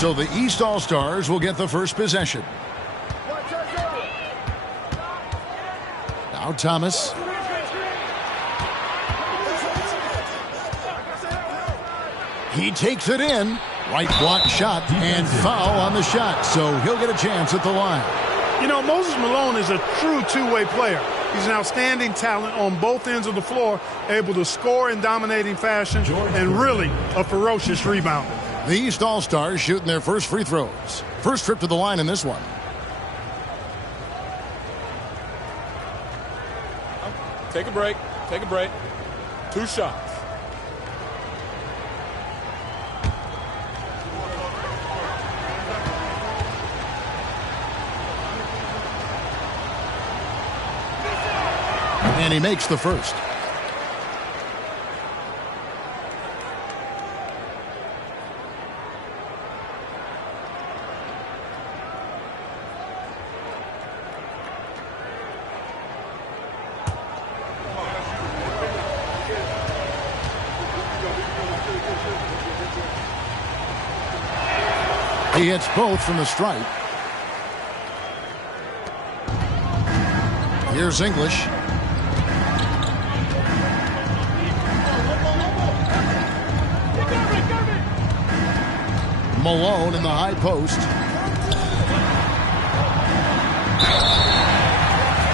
So the East All-Stars will get the first possession. Now Thomas. He takes it in. Right block shot and foul on the shot. So he'll get a chance at the line. You know, Moses Malone is a true two-way player. He's an outstanding talent on both ends of the floor, able to score in dominating fashion, and really a ferocious rebounder. The East All-Stars shooting their first free throws. First trip to the line in this one. Take a break. Take a break. 2 shots. And he makes the first. He hits both from the stripe. Here's English. Malone in the high post.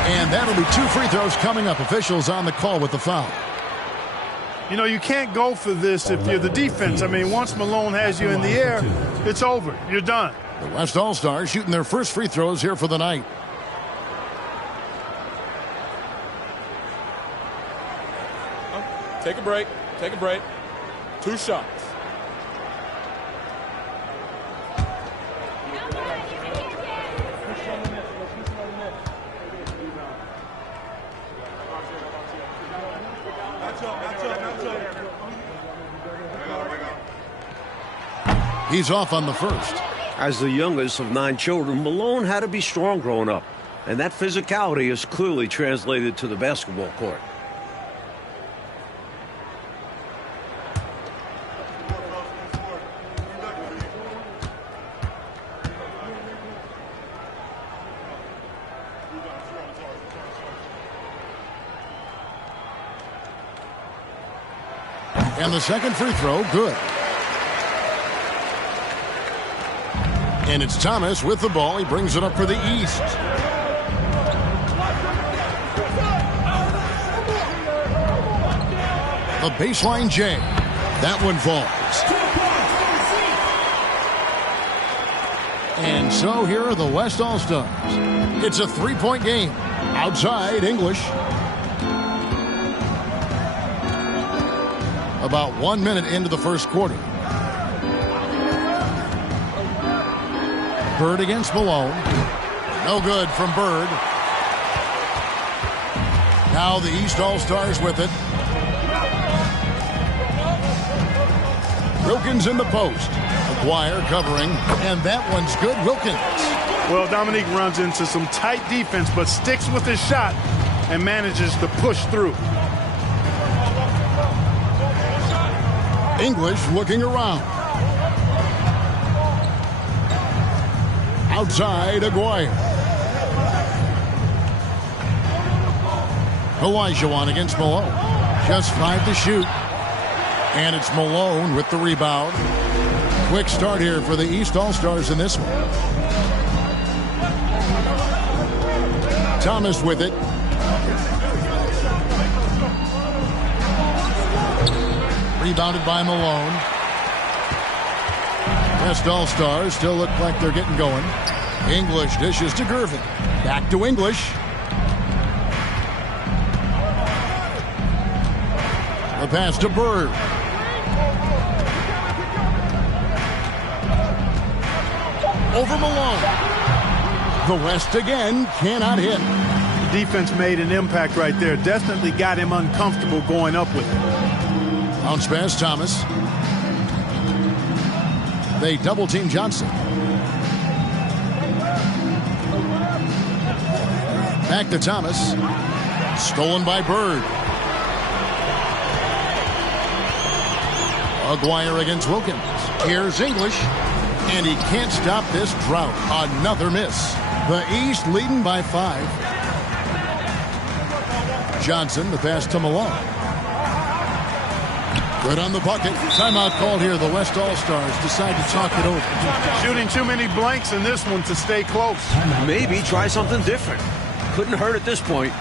And that'll be 2 free throws coming up. Officials on the call with the foul. You know, you can't go for this if you're the defense. I mean, once Malone has you in the air, it's over. You're done. The West All-Stars shooting their first free throws here for the night. Take a break. Take a break. 2 shots. He's off on the first. As the youngest of 9 children, Malone had to be strong growing up, and that physicality is clearly translated to the basketball court. And the second free throw, good. And it's Thomas with the ball. He brings it up for the East. The baseline J. That one falls. And so here are the West All-Stars. It's a 3-point game. Outside, English. About 1 minute into the first quarter. Bird against Malone. No good from Bird. Now the East All-Stars with it. Wilkins in the post. Aguirre covering, and that one's good. Wilkins. Well, Dominique runs into some tight defense, but sticks with his shot and manages to push through. English looking around. Outside, Aguirre. Olajuwon against Malone. Just 5 to shoot. And it's Malone with the rebound. Quick start here for the East All-Stars in this one. Thomas with it. Rebounded by Malone. West All-Stars still look like they're getting going. English dishes to Gervin. Back to English. The pass to Bird. Over Malone. The West again cannot hit. Defense made an impact right there. Definitely got him uncomfortable going up with it. Bounce pass, Thomas. They double team Johnson. Back to Thomas. Stolen by Bird. Aguirre against Wilkins. Here's English. And he can't stop this drought. Another miss. The East leading by 5. Johnson, the pass to Malone. Good on the bucket. Timeout called here. The West All-Stars decide to talk it over. Shooting too many blanks in this one to stay close. Maybe try something different. Couldn't hurt at this point.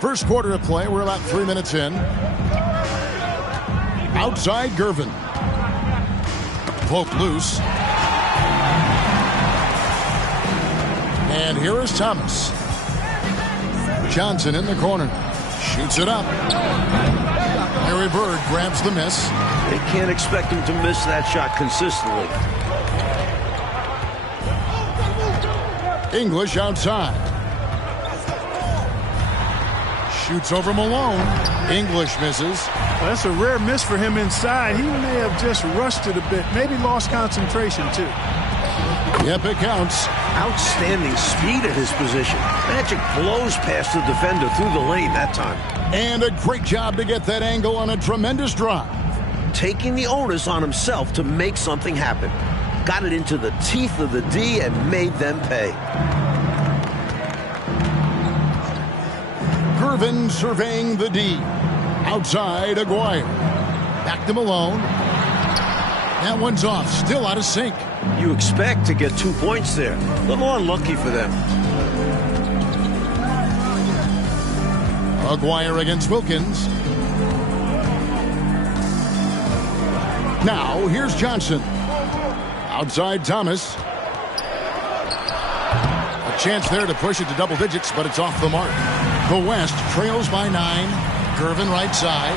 First quarter of play. We're about 3 minutes in. Outside Gervin. Poke loose. And here is Thomas. Johnson in the corner. Shoots it up. Larry Bird grabs the miss. They can't expect him to miss that shot consistently. English outside. Shoots over Malone. English misses. Well, that's a rare miss for him inside. He may have just rushed it a bit. Maybe lost concentration, too. Yep, it counts. Outstanding speed at his position. Magic blows past the defender through the lane that time. And a great job to get that angle on a tremendous drive. Taking the onus on himself to make something happen. Got it into the teeth of the D and made them pay. Gervin surveying the D. Outside, Aguirre. Back to Malone. That one's off. Still out of sync. You expect to get 2 points there. A little unlucky for them. Aguirre against Wilkins. Now, here's Johnson. Outside Thomas. A chance there to push it to double digits, but it's off the mark. The West trails by 9. Gervin right side.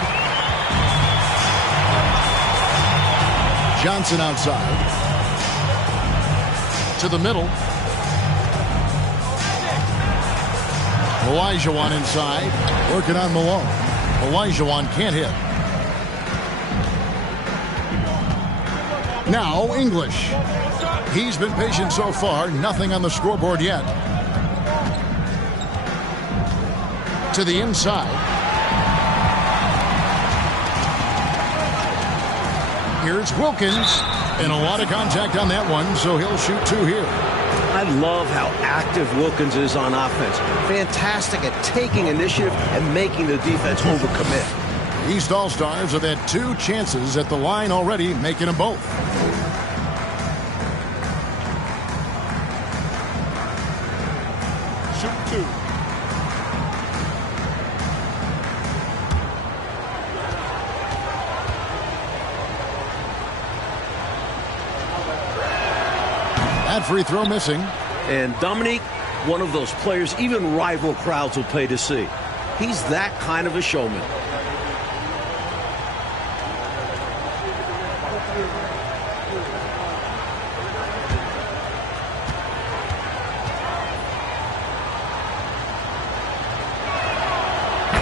Johnson outside. To the middle. Olajuwon inside. Working on Malone. Olajuwon can't hit. Now English. He's been patient so far. Nothing on the scoreboard yet. To the inside. Here's Wilkins. And a lot of contact on that one, so he'll shoot 2 here. I love how active Wilkins is on offense. Fantastic at taking initiative and making the defense overcommit. East All-Stars have had 2 chances at the line already, making them both. Shoot 2. That free throw missing. And Dominique, one of those players even rival crowds will pay to see. He's that kind of a showman.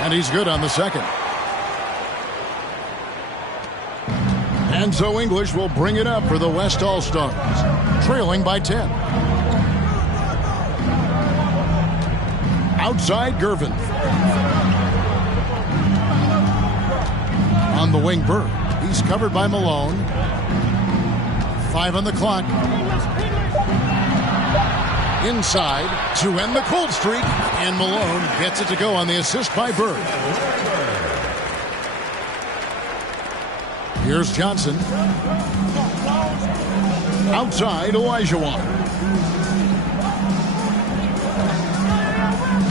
And he's good on the second. Enzo English will bring it up for the West All-Stars, trailing by 10. Outside Gervin. On the wing, Bird. He's covered by Malone. 5 on the clock. Inside to end the cold streak, and Malone gets it to go on the assist by Bird. Here's Johnson. Outside, Olajuwon.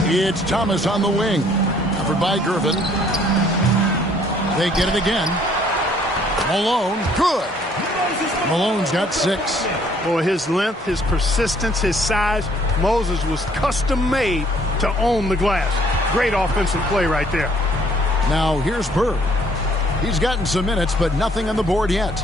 It's Thomas on the wing. Covered by Gervin. They get it again. Malone, good. Malone's got 6. Boy, his length, his persistence, his size. Moses was custom made to own the glass. Great offensive play right there. Now here's Bird. He's gotten some minutes, but nothing on the board yet.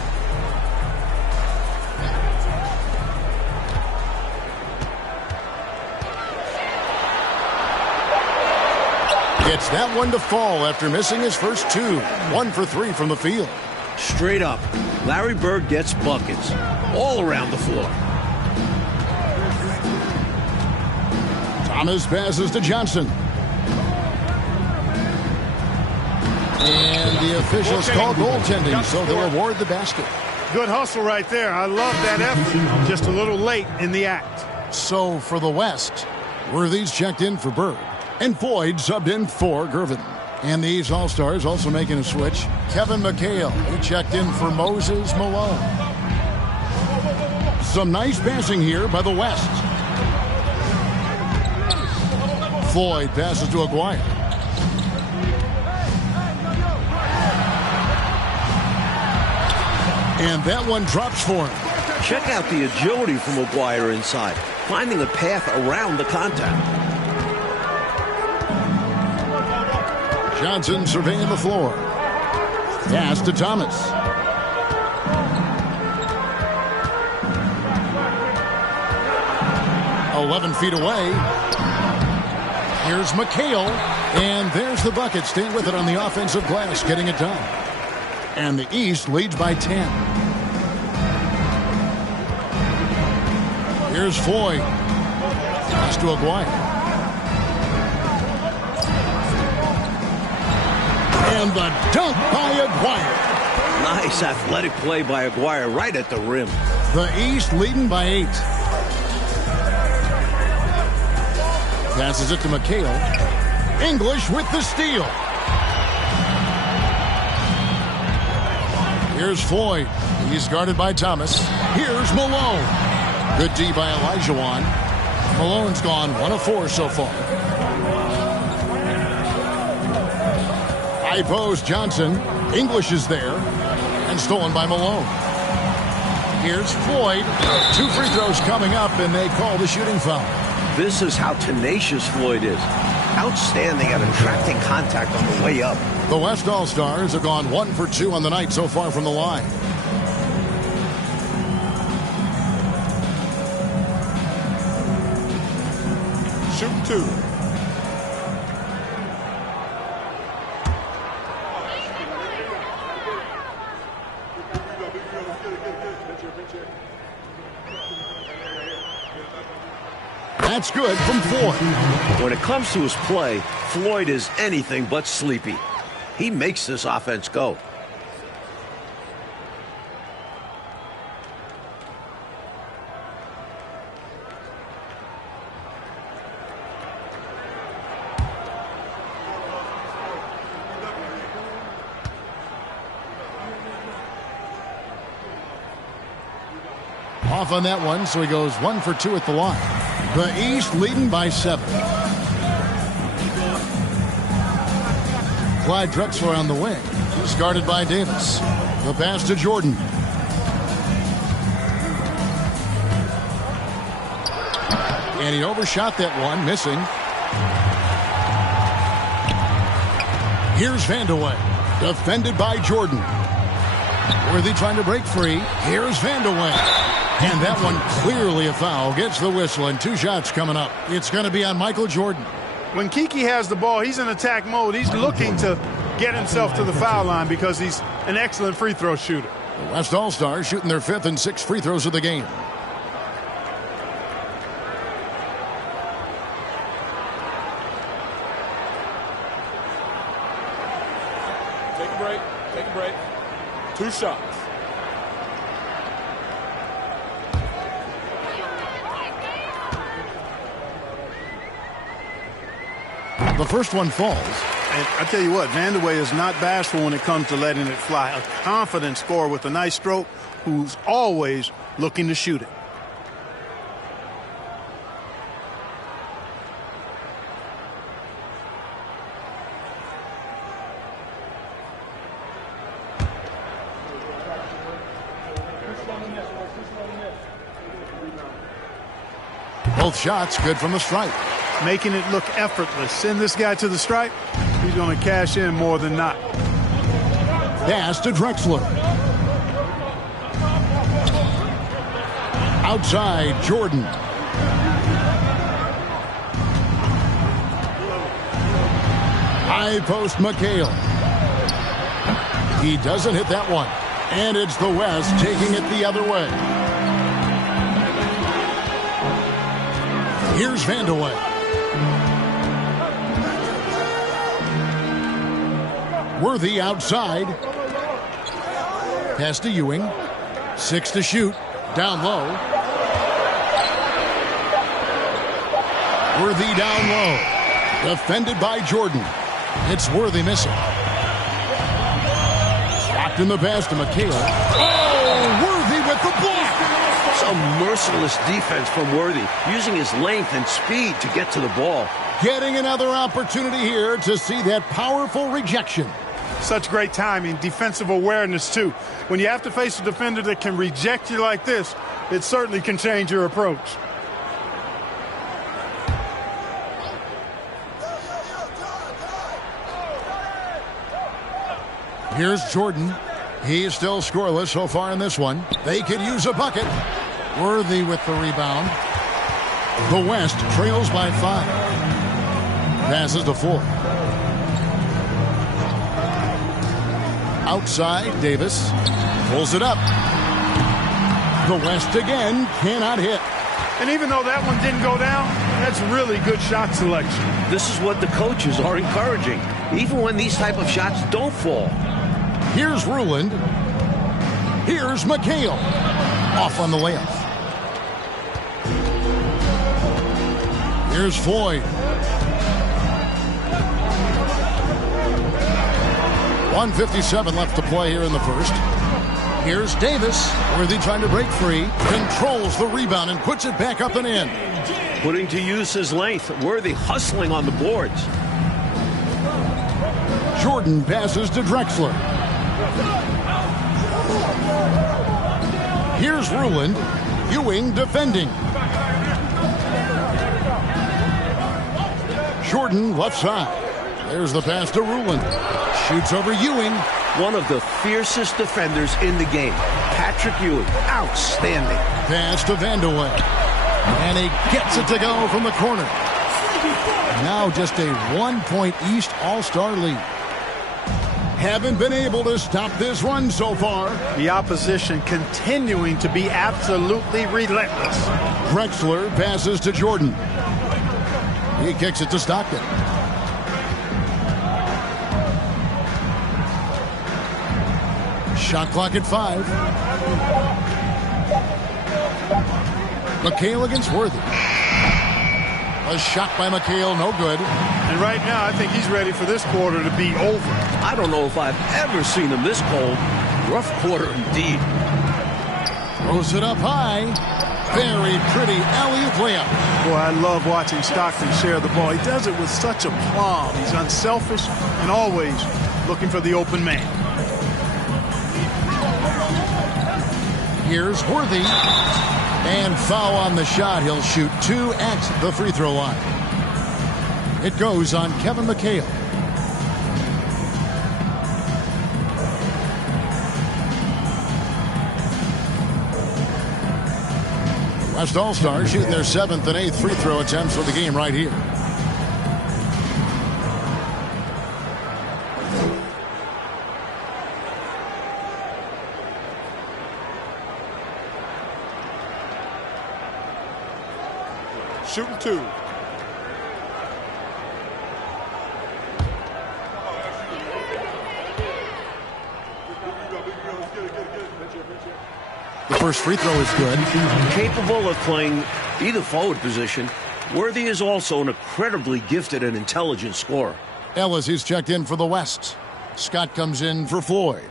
Gets that one to fall after missing his first 2. 1 for 3 from the field. Straight up, Larry Bird gets buckets all around the floor. Thomas passes to Johnson. And the officials call goaltending, so they'll award the basket. Good hustle right there. I love that effort. Just a little late in the act. So for the West, Worthy's checked in for Bird, and Floyd subbed in for Gervin. And the East All-Stars also making a switch. Kevin McHale, he checked in for Moses Malone. Some nice passing here by the West. Floyd passes to Aguirre. And that one drops for him. Check out the agility from Aguirre inside, finding a path around the contact. Johnson surveying the floor. Pass to Thomas. "11 feet away. Here's McHale. And there's the bucket. Staying with it on the offensive glass, getting it done. And the East leads by 10. Here's Floyd. Pass to Aguirre. And the dunk by Aguirre. Nice athletic play by Aguirre right at the rim. The East leading by 8. Passes it to McHale. English with the steal. Here's Floyd. He's guarded by Thomas. Here's Malone. Good D by Olajuwon. Malone's gone 1 of 4 so far. High post Johnson. English is there. And stolen by Malone. Here's Floyd. 2 free throws coming up, and they call the shooting foul. This is how tenacious Floyd is. Outstanding at attracting contact on the way up. The West All-Stars have gone 1 for 2 on the night so far from the line. Shoot 2. That's good from Floyd. When it comes to his play, Floyd is anything but sleepy. He makes this offense go. Off on that one, so he goes 1 for 2 at the line. The East leading by 7. Clyde Drexler on the wing. He's guarded by Davis. The pass to Jordan. And he overshot that one, missing. Here's Vandeweghe, defended by Jordan. Worthy trying to break free. Here's Vandeweghe. And that one clearly a foul. Gets the whistle, and 2 shots coming up. It's going to be on Michael Jordan. When Kiki has the ball, he's in attack mode. He's looking to get himself to the foul line because he's an excellent free throw shooter. The West All-Stars shooting their 5th and 6th free throws of the game. Take a break. Take a break. 2 shots. The first one falls. And I tell you what, Vandeweghe is not bashful when it comes to letting it fly. A confident scorer with a nice stroke who's always looking to shoot it. Both shots good from the stripe. Making it look effortless. Send this guy to the stripe. He's going to cash in more than not. Pass to Drexler. Outside, Jordan. High post, McHale. He doesn't hit that one. And it's the West taking it the other way. Here's Vandeweghe. Worthy outside. Pass to Ewing. 6 to shoot. Down low. Worthy down low. Defended by Jordan. It's Worthy missing. Blocked in the pass to McHale. Oh, Worthy with the block. Some merciless defense from Worthy, using his length and speed to get to the ball. Getting another opportunity here to see that powerful rejection. Such great timing, defensive awareness, too. When you have to face a defender that can reject you like this, it certainly can change your approach. Here's Jordan. He's still scoreless so far in this one. They could use a bucket. Worthy with the rebound. The West trails by 5. Passes to 4. Outside, Davis pulls it up. The West again cannot hit. And even though that one didn't go down, that's really good shot selection. This is what the coaches are encouraging, even when these type of shots don't fall. Here's Ruland. Here's McHale. Off on the layup. Here's Floyd. 1:57 left to play here in the first. Here's Davis. Worthy trying to break free. Controls the rebound and puts it back up and in. Putting to use his length. Worthy hustling on the boards. Jordan passes to Drexler. Here's Ruland. Ewing defending. Jordan left side. There's the pass to Ruland. Shoots over Ewing. One of the fiercest defenders in the game. Patrick Ewing. Outstanding. Pass to Vandeweghe. And he gets it to go from the corner. Now just a 1-point East All-Star lead. Haven't been able to stop this run so far. The opposition continuing to be absolutely relentless. Drexler passes to Jordan. He kicks it to Stockton. Shot clock at 5. McHale against Worthy. A shot by McHale, no good. And right now, I think he's ready for this quarter to be over. I don't know if I've ever seen him this cold. Rough quarter indeed. Throws it up high. Very pretty alley-oop layup. Boy, I love watching Stockton share the ball. He does it with such aplomb. He's unselfish and always looking for the open man. Here's Worthy. And foul on the shot. He'll shoot 2 at the free throw line. It goes on Kevin McHale. West All-Stars shooting their 7th and 8th free throw attempts for the game right here. Shooting 2. The first free throw is good. Capable of playing either forward position, Worthy is also an incredibly gifted and intelligent scorer. Ellis is checked in for the West. Scott comes in for Floyd.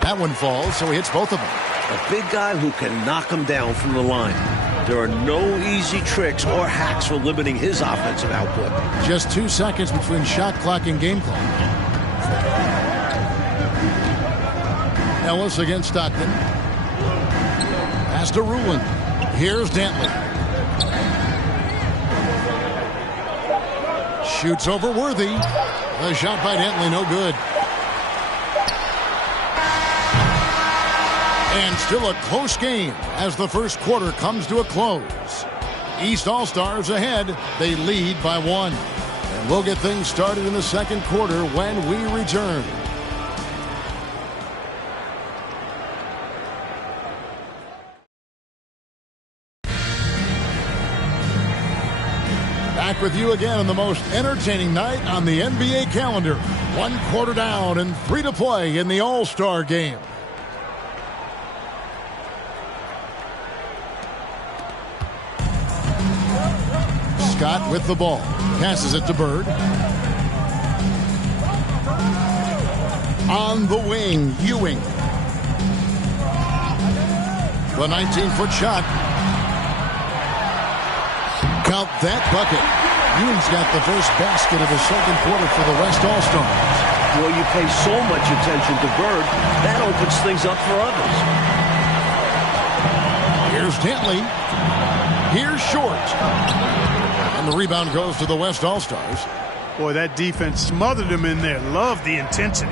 That one falls, so he hits both of them. A big guy who can knock him down from the line. There are no easy tricks or hacks for limiting his offensive output. Just 2 seconds between shot clock and game clock. Ellis against Stockton. Pass to Ruland. Here's Dantley. Shoots over Worthy. The shot by Dantley, no good. And still a close game as the first quarter comes to a close. East All-Stars ahead. They lead by 1. And we'll get things started in the second quarter when we return. Back with you again on the most entertaining night on the NBA calendar. 1 quarter down and 3 to play in the All-Star game. Scott with the ball. Passes it to Bird. On the wing, Ewing. The 19-foot shot. Count that bucket. Ewing's got the first basket of the second quarter for the West All-Stars. Well, you pay so much attention to Bird, that opens things up for others. Here's Dantley. Here's Short. And the rebound goes to the West All-Stars. Boy, that defense smothered him in there. Love the intensity.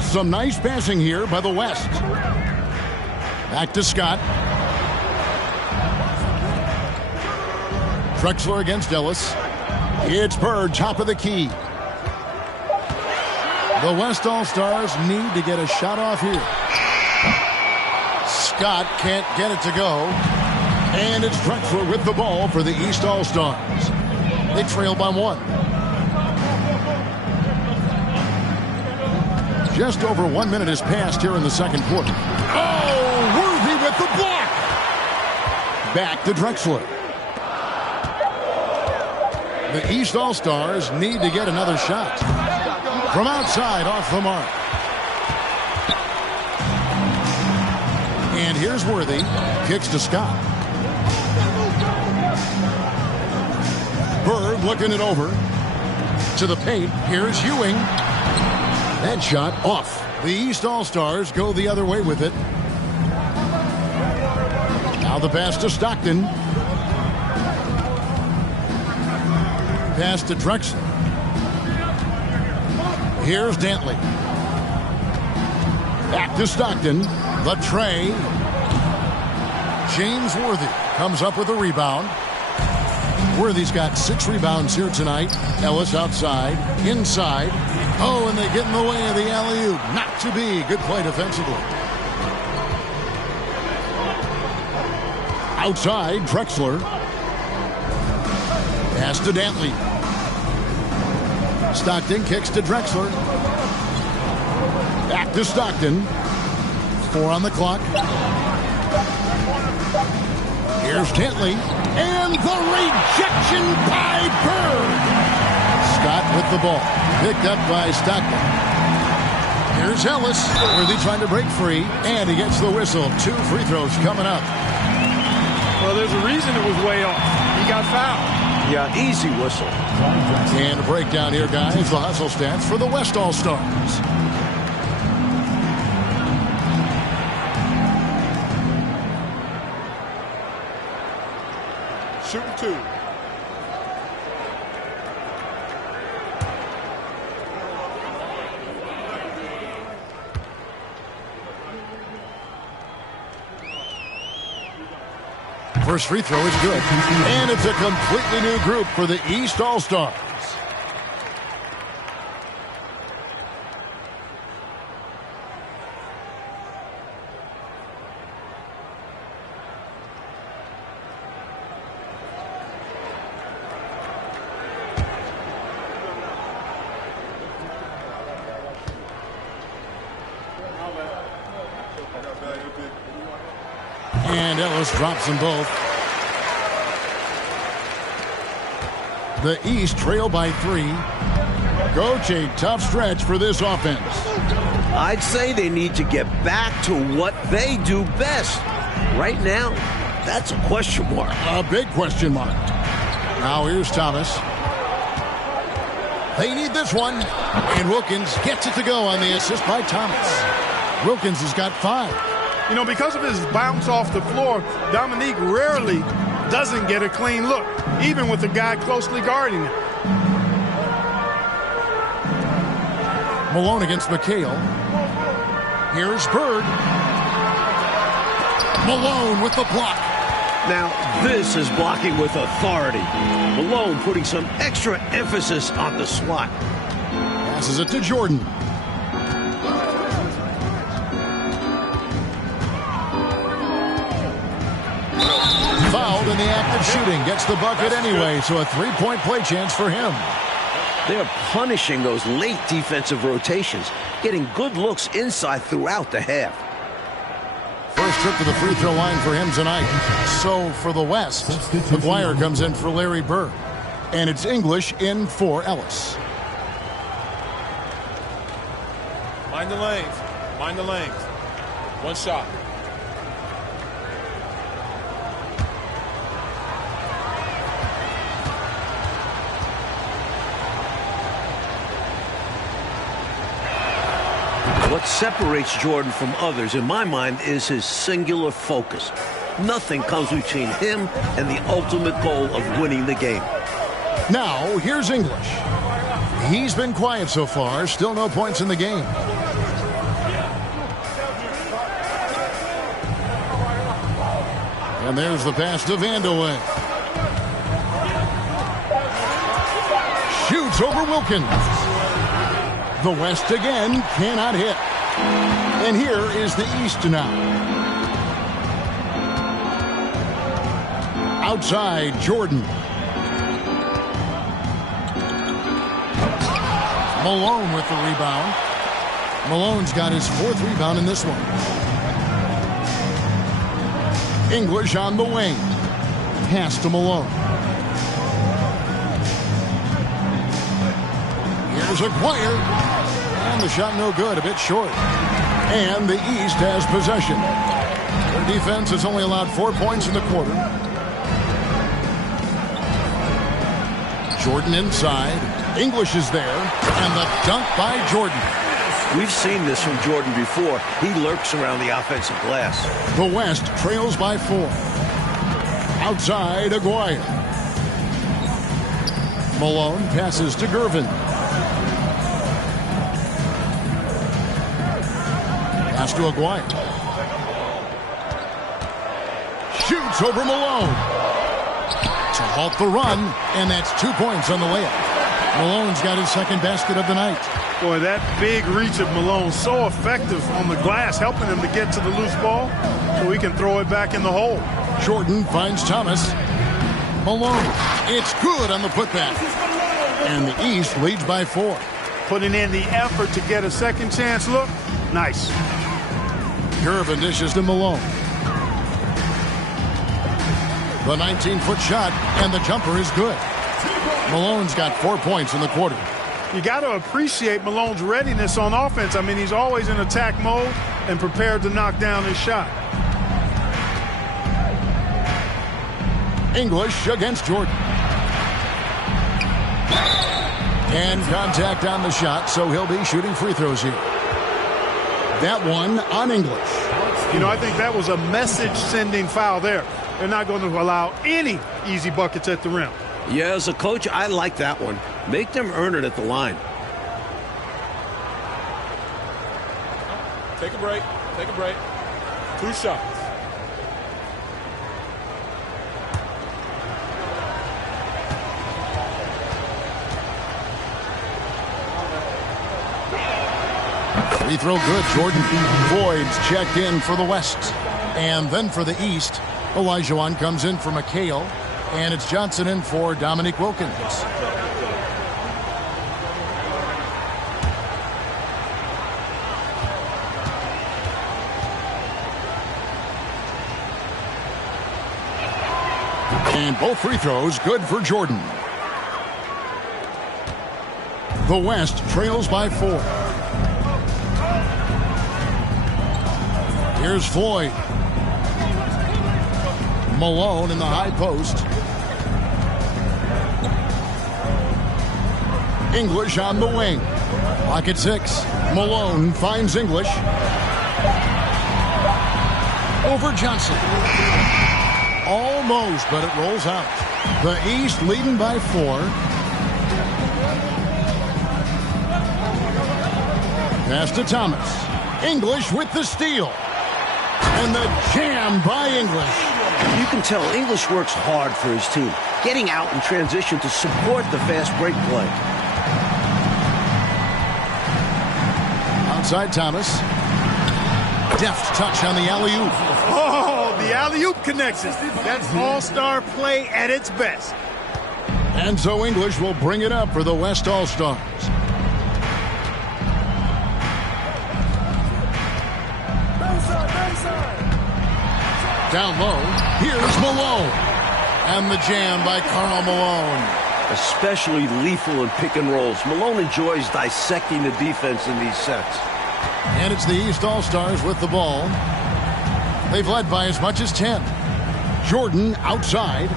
Some nice passing here by the West. Back to Scott. Drexler against Ellis. It's Bird, top of the key. The West All-Stars need to get a shot off here. Scott can't get it to go. And it's Drexler with the ball for the East All-Stars. They trail by 1. Just over 1 minute has passed here in the second quarter. Oh, Worthy with the block. Back to Drexler. The East All-Stars need to get another shot. From outside, off the mark. And here's Worthy. Kicks to Scott. Bird looking it over. To the paint. Here's Ewing. That shot off. The East All-Stars go the other way with it. Now the pass to Stockton. Pass to Drexler. Here's Dantley. Back to Stockton. The tray. James Worthy comes up with a rebound. Worthy's got 6 rebounds here tonight. Ellis outside. Inside. Oh, and they get in the way of the alley-oop. Not to be. Good play defensively. Outside, Drexler. Pass to Dantley. Stockton kicks to Drexler. Back to Stockton. 4 on the clock. Here's Dantley. And the rejection by Bird. Scott with the ball. Picked up by Stockton. Here's Ellis. Worthy trying to break free. And he gets the whistle. 2 free throws coming up. Well, there's a reason it was way off. He got fouled. Yeah, easy whistle. And a breakdown here, guys. The hustle stats for the West All-Stars. Shooting 2. First free throw is good. And it's a completely new group for the East All-Stars. And Ellis drops them both. The East trail by 3. Coach, a tough stretch for this offense. I'd say they need to get back to what they do best. Right now, that's a question mark. A big question mark. Now here's Thomas. They need this one. And Wilkins gets it to go on the assist by Thomas. Wilkins has got 5. You know, because of his bounce off the floor, Dominique rarely doesn't get a clean look, even with the guy closely guarding him. Malone against McHale. Here's Bird. Malone with the block. Now, this is blocking with authority. Malone putting some extra emphasis on the swat. Passes it to Jordan. Fouled in the act of shooting. Gets the bucket anyway, so a three-point play chance for him. They're punishing those late defensive rotations, getting good looks inside throughout the half. First trip to the free throw line for him tonight. So for the West, McGuire comes in for Larry Bird. And it's English in for Ellis. Mind the lanes. Mind the lanes. One shot. What separates Jordan from others, in my mind, is his singular focus. Nothing comes between him and the ultimate goal of winning the game. Now, here's English. He's been quiet so far. Still no points in the game. And there's the pass to Vandeweghe. Shoots over Wilkins. The West again cannot hit. And here is the East now. Outside, Jordan. Malone with the rebound. Malone's got his 4th rebound in this one. English on the wing. Pass to Malone. Here's Aguirre. And the shot no good, a bit short. And the East has possession. Their defense has only allowed 4 points in the quarter. Jordan inside. English is there. And the dunk by Jordan. We've seen this from Jordan before. He lurks around the offensive glass. The West trails by 4. Outside, Aguirre. Malone passes to Gervin. Pass to Aguirre. Shoots over Malone. To halt the run, and that's 2 points on the layup. Malone's got his 2nd basket of the night. Boy, that big reach of Malone, so effective on the glass, helping him to get to the loose ball so he can throw it back in the hole. Jordan finds Thomas. Malone, it's good on the putback. And the East leads by 4. Putting in the effort to get a second chance look. Nice. Gervin dishes to Malone. The 19-foot shot, and the jumper is good. Malone's got 4 points in the quarter. You got to appreciate Malone's readiness on offense. I mean, he's always in attack mode and prepared to knock down his shot. English against Jordan. And contact on the shot, so he'll be shooting free throws here. That one on English. You know, I think that was a message-sending foul there. They're not going to allow any easy buckets at the rim. Yeah, as a coach, I like that one. Make them earn it at the line. Take a break. Take a break. 2 shots. Free throw good, Jordan. Boyd's checked in for the West. And then for the East, Olajuwon comes in for McHale. And it's Johnson in for Dominique Wilkins. And both free throws good for Jordan. The West trails by 4. Here's Floyd. Malone in the high post. English on the wing. Clock at 6. Malone finds English. Over Johnson. Almost, but it rolls out. The East leading by 4. Pass to Thomas. English with the steal. And the jam by English. You can tell English works hard for his team, getting out in transition to support the fast break play. Outside Thomas. Deft touch on the alley-oop. Oh, the alley-oop connection. That's all-star play at its best. And so English will bring it up for the West All-Stars. Down low, here's Malone. And the jam by Karl Malone. Especially lethal in pick and rolls. Malone enjoys dissecting the defense in these sets. And it's the East All-Stars with the ball. They've led by as much as 10. Jordan outside.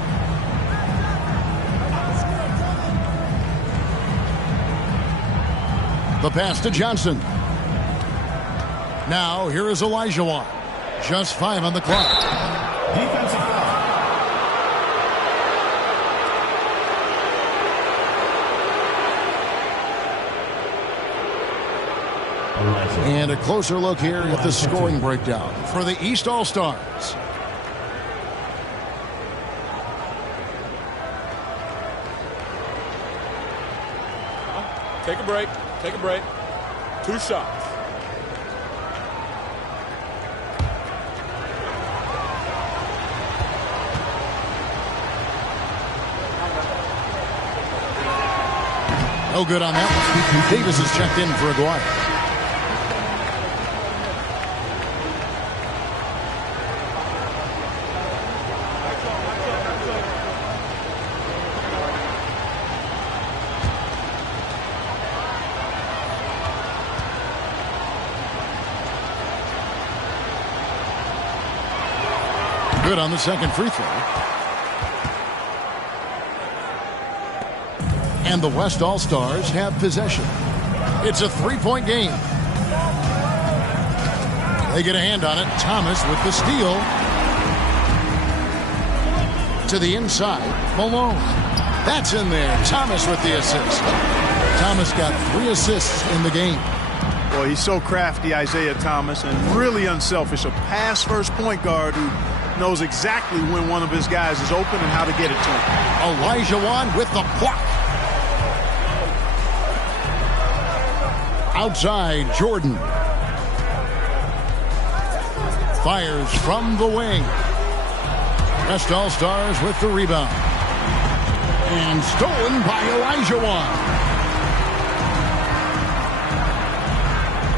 The pass to Johnson. Now here is Olajuwon. Just 5 on the clock. Defensive foul. And a closer look here at the scoring breakdown for the East All-Stars. Take a break. Take a break. 2 shots. No good on that one. Davis is checked in for Aguirre. Good on the second free throw. And the West All-Stars have possession. It's a 3-point game. They get a hand on it. Thomas with the steal. To the inside. Malone. That's in there. Thomas with the assist. Thomas got 3 assists in the game. Boy, he's so crafty, Isaiah Thomas, and really unselfish. A pass-first point guard who knows exactly when one of his guys is open and how to get it to him. Olajuwon with the block. Outside, Jordan. Fires from the wing. West All-Stars with the rebound. And stolen by Olajuwon.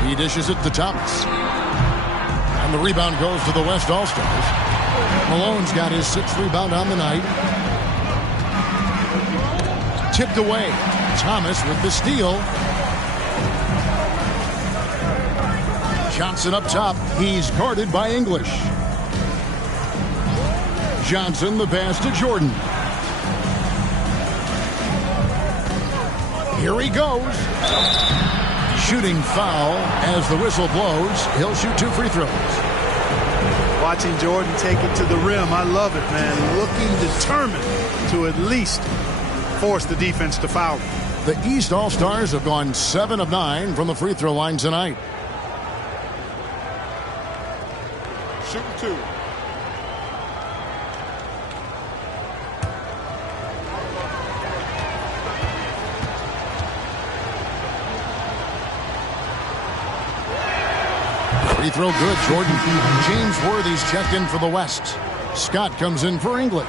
He dishes it to Thomas. And the rebound goes to the West All-Stars. Malone's got his 6th rebound on the night. Tipped away. Thomas with the steal. Johnson up top. He's guarded by English. Johnson, the pass to Jordan. Here he goes. Shooting foul as the whistle blows. He'll shoot 2 free throws. Watching Jordan take it to the rim, I love it, man. Looking determined to at least force the defense to foul. The East All-Stars have gone 7 of 9 from the free throw line tonight. Shooting 2. Free throw good, Jordan. James Worthy's checked in for the West. Scott comes in for English.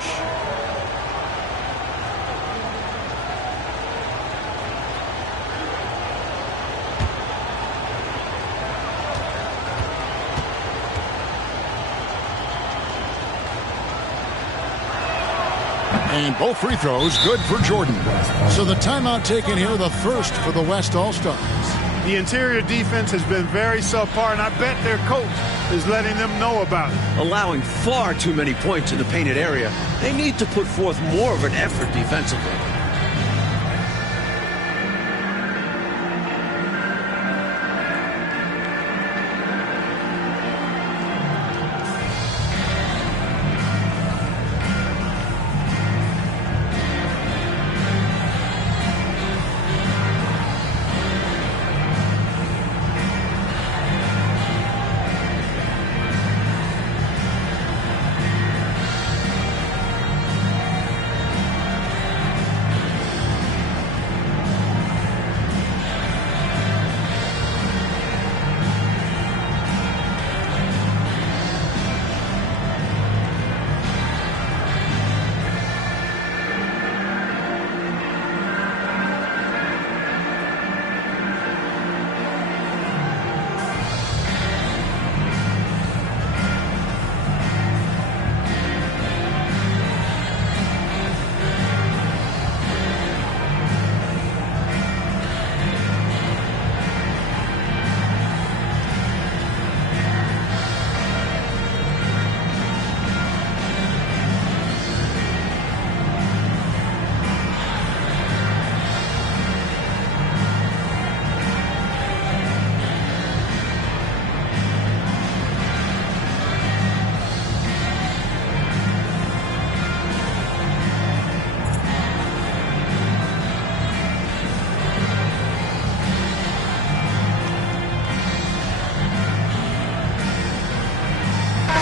And both free throws good for Jordan. So the timeout taken here, the first for the West All-Stars. The interior defense has been very subpar, and I bet their coach is letting them know about it. Allowing far too many points in the painted area. They need to put forth more of an effort defensively.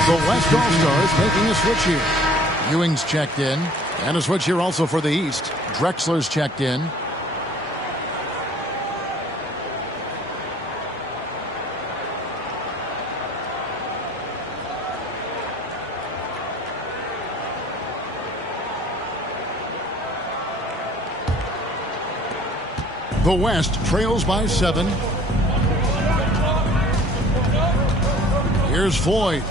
The West All-Stars making a switch here. Ewing's checked in. And a switch here also for the East. Drexler's checked in. The West trails by 7. Here's Floyd.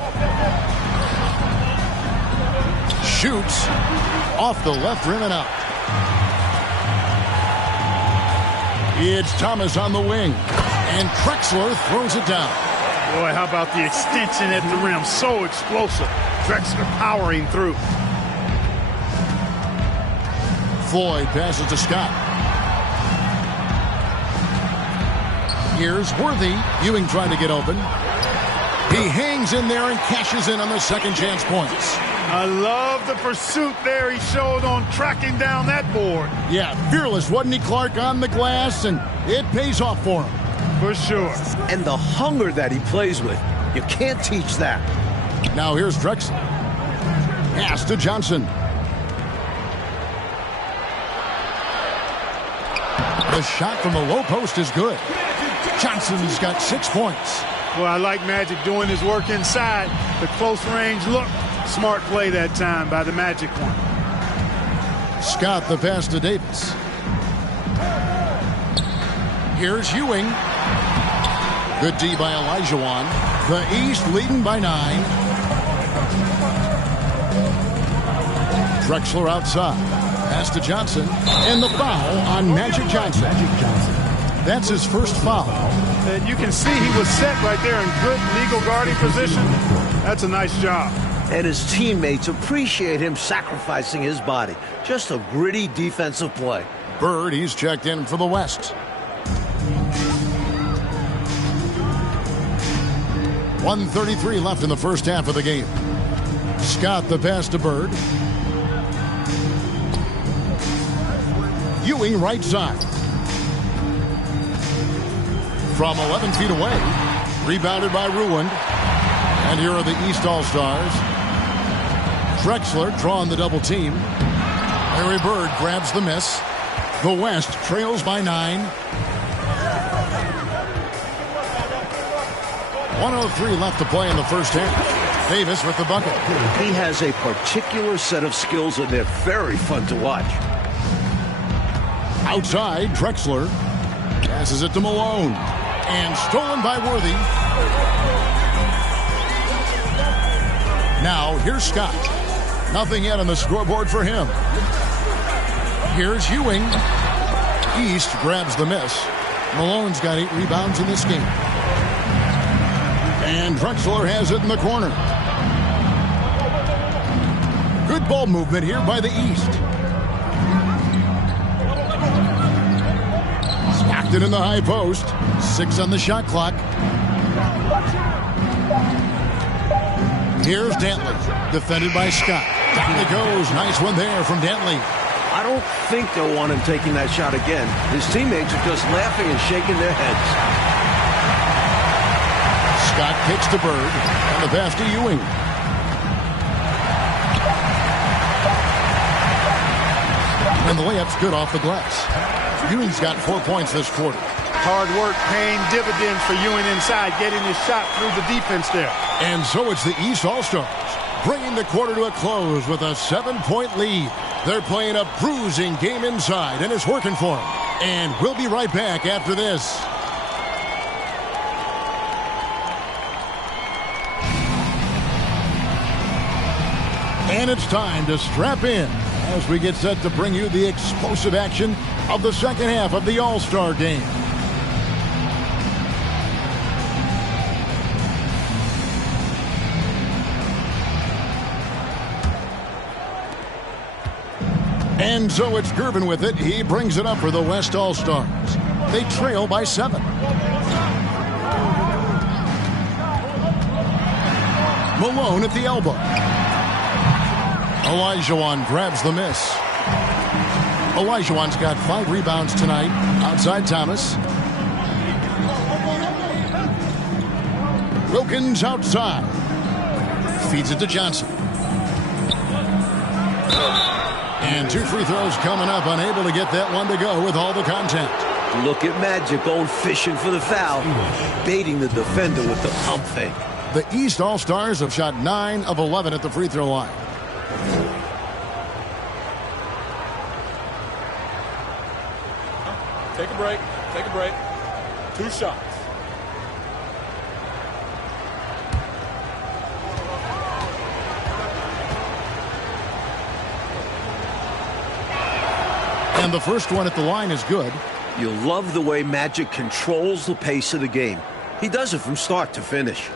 Shoots off the left rim and out. It's Thomas on the wing. And Drexler throws it down. Boy, how about the extension at the rim? So explosive. Drexler powering through. Floyd passes to Scott. Here's Worthy. Ewing trying to get open. He hangs in there and cashes in on the second chance points. I love the pursuit there he showed on tracking down that board. Yeah, fearless, wasn't he, Clark, on the glass, and it pays off for him. For sure. And the hunger that he plays with. You can't teach that. Now here's Drexler. Pass to Johnson. The shot from the low post is good. Johnson's got 6 points. Well, I like Magic doing his work inside. The close range look. Smart play that time by the Magic one. Scott the pass to Davis. Here's Ewing. Good D by Olajuwon. The East leading by 9. Drexler outside. Pass to Johnson. And the foul on Magic Johnson. That's his first foul. And you can see he was set right there in good legal guarding position. That's a nice job. and his teammates appreciate him sacrificing his body. Just a gritty defensive play. Bird, he's checked in for the West. 1:33 left in the first half of the game. Scott the pass to Bird. Ewing right side. From 11 feet away. Rebounded by Ruland. And here are the East All-Stars. Drexler drawing the double team. Larry Bird grabs the miss. The West trails by 9. 1:03 left to play in the first half. Davis with the bucket. He has a particular set of skills, and they're very fun to watch. Outside, Drexler passes it to Malone. And stolen by Worthy. Now, here's Scott. Nothing yet on the scoreboard for him. Here's Ewing. East grabs the miss. Malone's got 8 rebounds in this game. And Drexler has it in the corner. Good ball movement here by the East. Stockton in the high post. 6 on the shot clock. Here's Dantley. Defended by Scott. Down it goes. Nice one there from Dantley. I don't think they'll want him taking that shot again. His teammates are just laughing and shaking their heads. Scott kicks to Bird. And the pass to Ewing. And the layup's good off the glass. Ewing's got 4 points this quarter. Hard work paying dividends for Ewing inside, getting his shot through the defense there. And so it's the East All-Stars bringing the quarter to a close with a 7-point lead. They're playing a bruising game inside, and it's working for them. And we'll be right back after this. And it's time to strap in as we get set to bring you the explosive action of the second half of the All-Star game. And so it's Gervin with it. He brings it up for the West All-Stars. They trail by 7. Malone at the elbow. Olajuwon grabs the miss. Olajuwon's got 5 rebounds tonight. Outside Thomas. Wilkins outside. Feeds it to Johnson. And 2 free throws coming up. Unable to get that one to go with all the contact. Look at Magic going fishing for the foul. Baiting the defender with the pump fake. The East All-Stars have shot 9 of 11 at the free throw line. Take a break. Take a break. 2 shots. And the first one at the line is good. You'll love the way Magic controls the pace of the game. He does it from start to finish.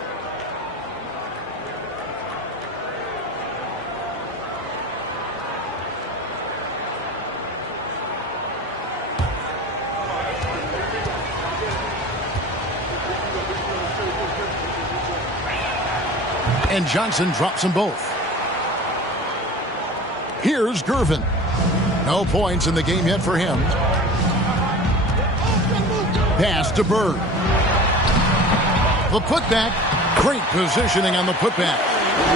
And Johnson drops them both. Here's Gervin. No points in the game yet for him. Pass to Bird. The putback. Great positioning on the putback.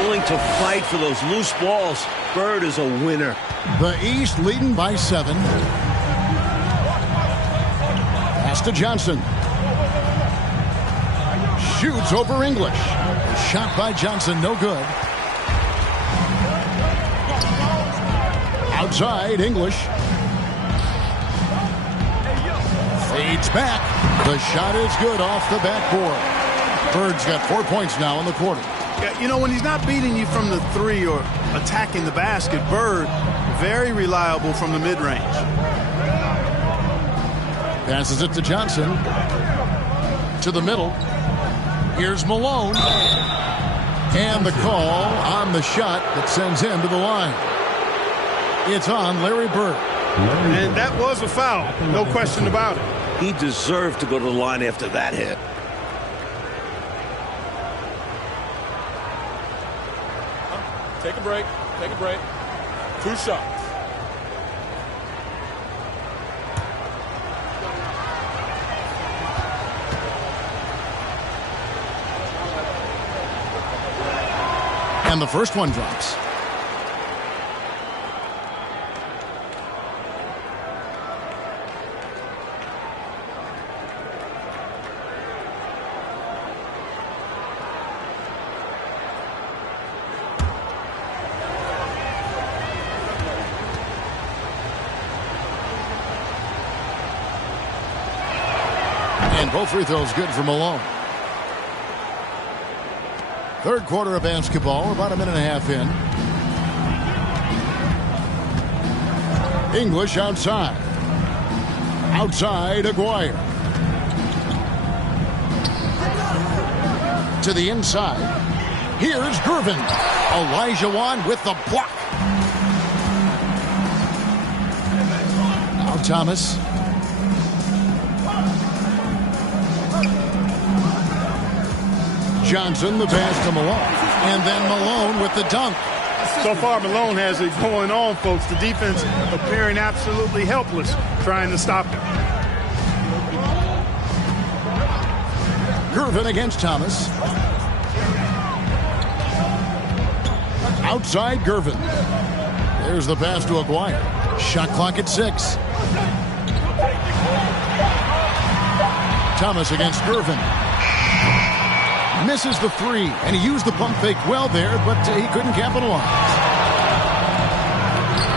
Willing to fight for those loose balls. Bird is a winner. The East leading by 7. Pass to Johnson. Shoots over English. Shot by Johnson, no good. Outside, English. Fades back. The shot is good off the backboard. Bird's got 4 points now in the quarter. Yeah, you know, when he's not beating you from the 3 or attacking the basket, Bird, very reliable from the mid-range. Passes it to Johnson. To the middle. Here's Malone. And the call on the shot that sends him to the line. It's on Larry Bird. And that was a foul. No question about it. He deserved to go to the line after that hit. Take a break. Take a break. 2 shots. And the first one drops. And both free throws good for Malone. Third quarter of basketball, about a minute and a half in. English outside. Outside, Aguirre. To the inside. Here's Gervin. Olajuwon with the block. Now Thomas. Johnson, the pass to Malone. And then Malone with the dunk. So far, Malone has it going on, folks. The defense appearing absolutely helpless trying to stop him. Gervin against Thomas. Outside Gervin. There's the pass to Aguirre. Shot clock at 6. Thomas against Gervin. Misses the 3, and he used the pump fake well there, but he couldn't capitalize.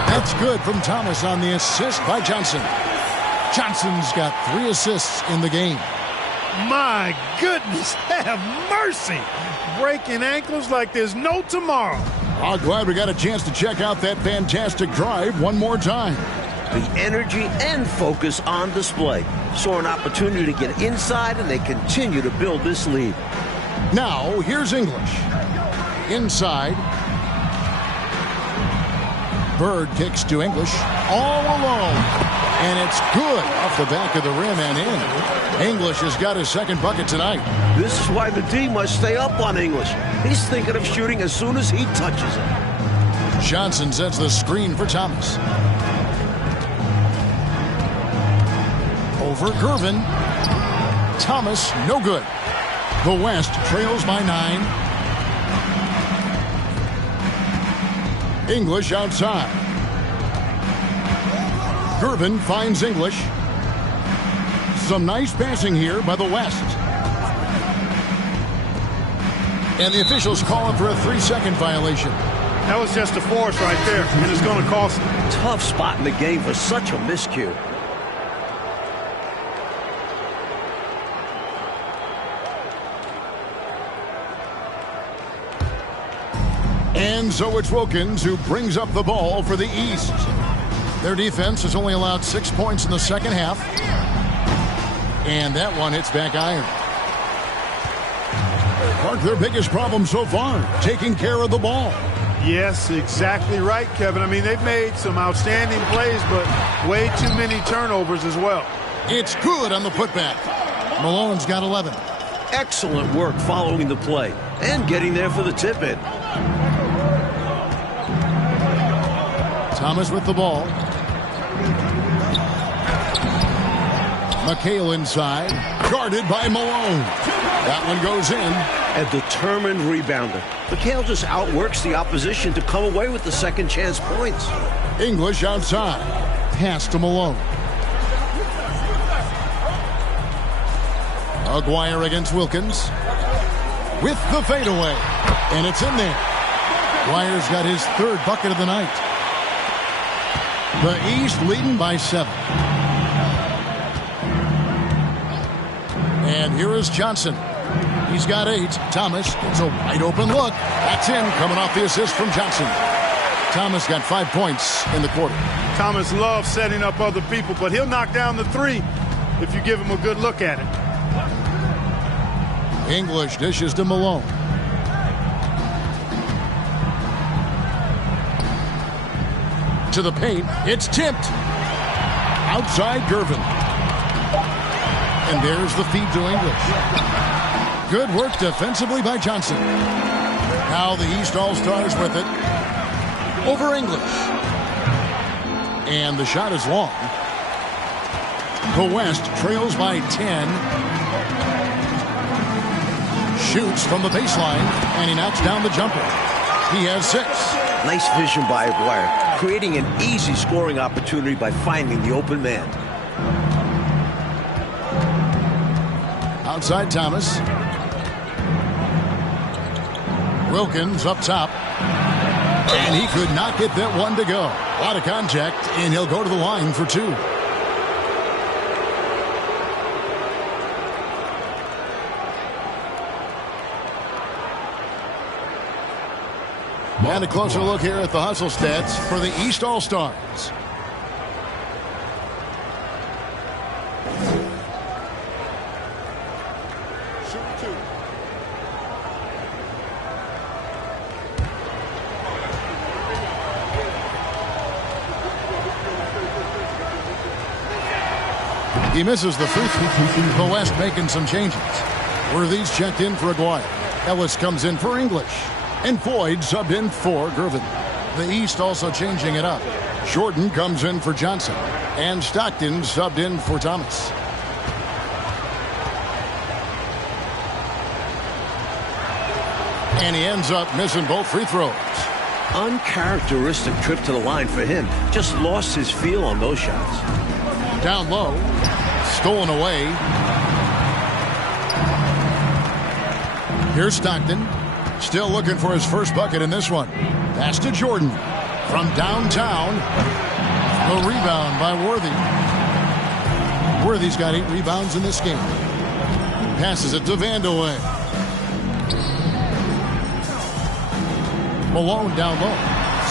That's good from Thomas on the assist by Johnson. Johnson's got 3 assists in the game. My goodness, have mercy. Breaking ankles like there's no tomorrow. I'm glad we got a chance to check out that fantastic drive one more time. The energy and focus on display. Saw an opportunity to get inside, and they continue to build this lead. Now, here's English. Inside. Bird kicks to English. All alone. And it's good off the back of the rim and in. English has got his second bucket tonight. This is why the D must stay up on English. He's thinking of shooting as soon as he touches it. Johnson sets the screen for Thomas. Over Gervin. Thomas, no good. The West trails by 9. English outside. Gervin finds English. Some nice passing here by the West. And the officials calling for a 3-second violation. That was just a force right there, and it's going to cost him. Tough spot in the game for such a miscue. And so it's Wilkins who brings up the ball for the East. Their defense has only allowed 6 points in the second half. And that one hits back iron. Clark, their biggest problem so far, taking care of the ball. Yes, exactly right, Kevin. I mean, they've made some outstanding plays, but way too many turnovers as well. It's good on the putback. Malone's got 11. Excellent work following the play and getting there for the tip-in. Thomas with the ball. McHale inside. Guarded by Malone. That one goes in. A determined rebounder. McHale just outworks the opposition to come away with the second chance points. English outside. Pass to Malone. Aguirre against Wilkins. With the fadeaway. And it's in there. Aguirre's got his third bucket of the night. The East leading by 7. And here is Johnson. He's got 8. Thomas, it's a wide open look. That's in, coming off the assist from Johnson. Thomas got 5 points in the quarter. Thomas loves setting up other people, but he'll knock down the 3 if you give him a good look at it. English dishes to Malone. into the paint. It's tipped. Outside Gervin. And there's the feed to English. Good work defensively by Johnson. Now the East All-Stars with it. Over English. And the shot is long. The West trails by 10. Shoots from the baseline, and he knocks down the jumper. He has 6. Nice vision by Aguirre, creating an easy scoring opportunity by finding the open man. Outside Thomas. Wilkins up top. And he could not get that one to go. A lot of contact, and he'll go to the line for 2. And a closer look here at the hustle stats for the East All-Stars. He misses the free throw. The West making some changes. Worthy's checked in for Aguirre. Ellis comes in for English. And Floyd subbed in for Gervin. The East also changing it up. Jordan comes in for Johnson. And Stockton subbed in for Thomas. And he ends up missing both free throws. Uncharacteristic trip to the line for him. Just lost his feel on those shots. Down low. Stolen away. Here's Stockton. Still looking for his first bucket in this one. Pass to Jordan. From downtown. The rebound by Worthy. Worthy's got 8 rebounds in this game. Passes it to Vandeweghe. Malone down low.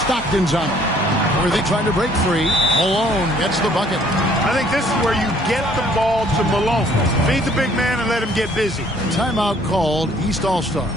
Stockton's on him. Worthy trying to break free. Malone gets the bucket. I think this is where you get the ball to Malone. Feed the big man and let him get busy. Timeout called, East All-Stars.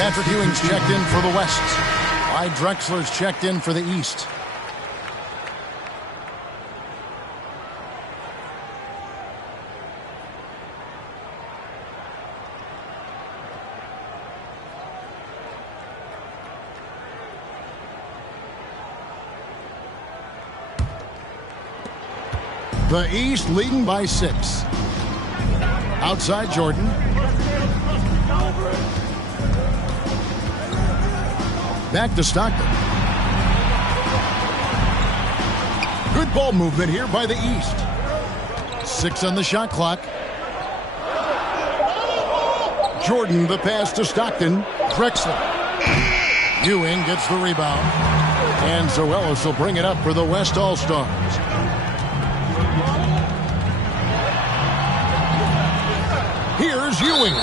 Patrick Ewing's checked in for the West. Clyde Drexler's checked in for the East. The East leading by 6. Outside Jordan. Back to Stockton. Good ball movement here by the East. 6 on the shot clock. Jordan the pass to Stockton. Drexler. Ewing gets the rebound. And so Ellis will bring it up for the West All-Stars. Here's Ewing.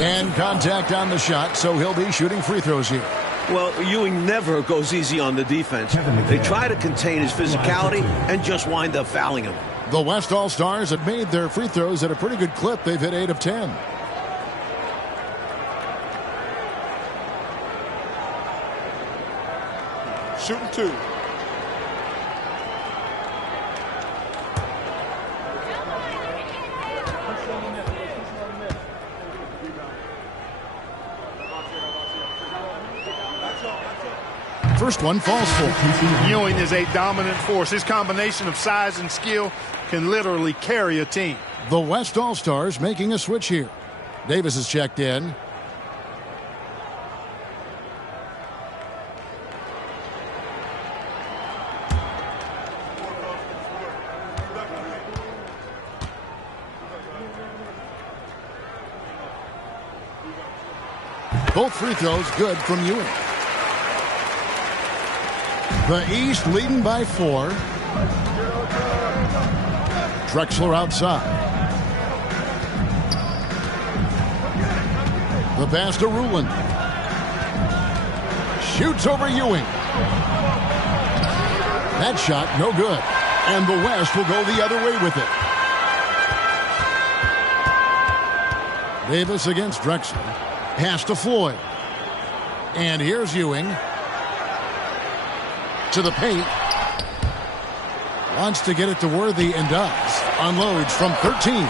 And contact on the shot, so he'll be shooting free throws here. Well, Ewing never goes easy on the defense. They try to contain his physicality and just wind up fouling him. The West All-Stars have made their free throws at a pretty good clip. They've hit 8 of 10. Shooting 2. First one falls for. Ewing is a dominant force. His combination of size and skill can literally carry a team. The West All-Stars making a switch here. Davis is checked in. Both free throws good from Ewing. The East leading by 4. Drexler outside. The pass to Ruland. Shoots over Ewing. That shot no good. And the West will go the other way with it. Davis against Drexler. Pass to Floyd. And here's Ewing. To the paint. Wants to get it to Worthy and does. Unloads from 13.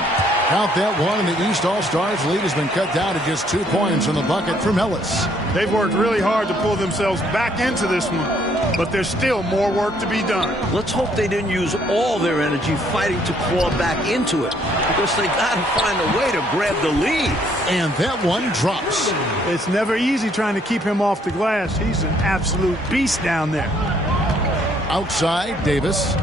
Count that one, and the East All-Stars lead has been cut down to just 2 points on the bucket from Ellis. They've worked really hard to pull themselves back into this one, but there's still more work to be done. Let's hope they didn't use all their energy fighting to claw back into it, because they got to find a way to grab the lead. And that one drops. It's never easy trying to keep him off the glass. He's an absolute beast down there. Outside, Davis.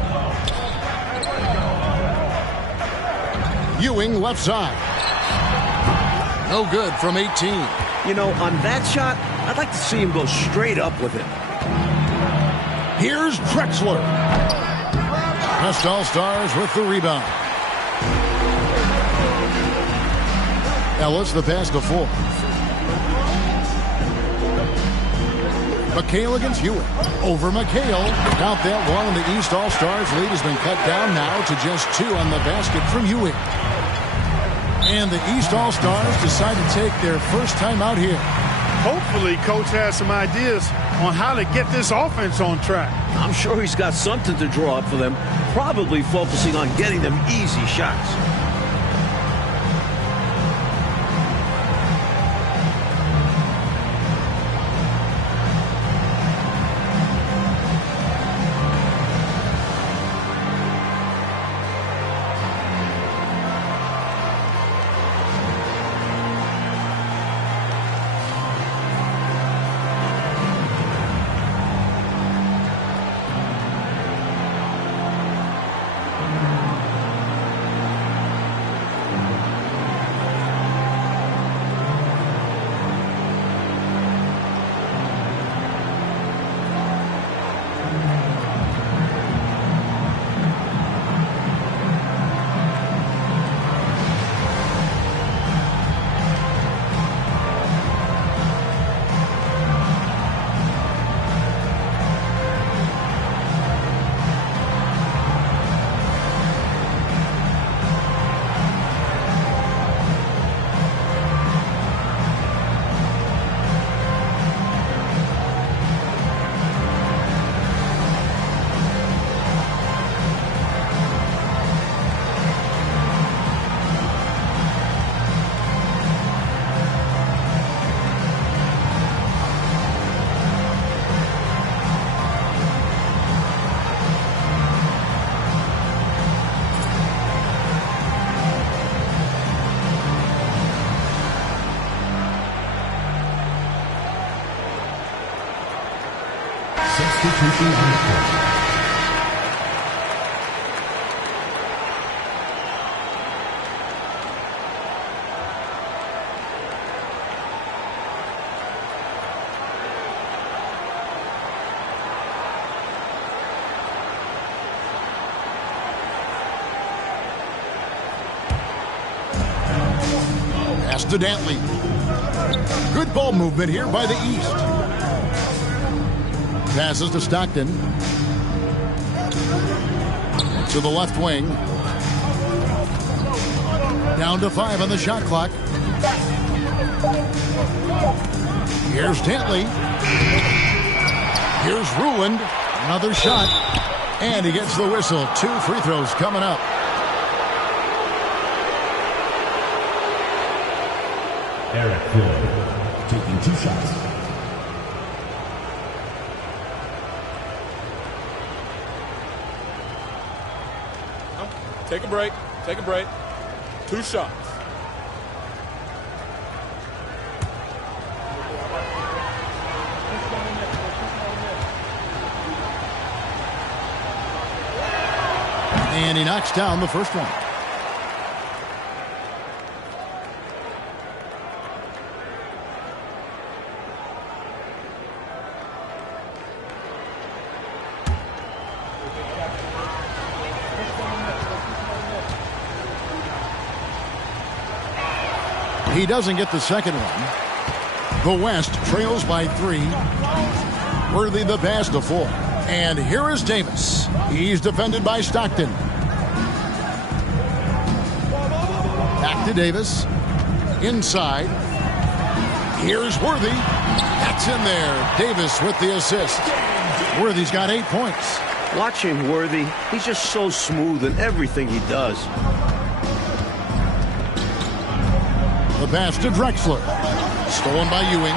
Ewing left side. No good from 18. You know, on that shot, I'd like to see him go straight up with it. Here's Drexler. West All-Stars with the rebound. Ellis the pass to 4. McHale against Ewing. Over McHale. Count that one, and the East All-Stars lead has been cut down now to just 2 on the basket from Ewing. And the East All-Stars decide to take their first time out here. Hopefully, Coach has some ideas on how to get this offense on track. I'm sure he's got something to draw up for them, probably focusing on getting them easy shots. Pass to Dantley. Good ball movement here by the East. Passes to Stockton. To the left wing. Down to 5 on the shot clock. Here's Dantley. Here's Ruland. Another shot. And he gets the whistle. 2 free throws coming up. Eric Floyd taking 2 shots. Take a break. Take a break. 2 shots. And he knocks down the first one. He doesn't get the second one. The West trails by 3. Worthy the pass to 4. And here is Davis. He's defended by Stockton. Back to Davis. Inside. Here's Worthy. That's in there. Davis with the assist. Worthy's got 8 points. Watching Worthy, he's just so smooth in everything he does. The pass to Drexler. Stolen by Ewing.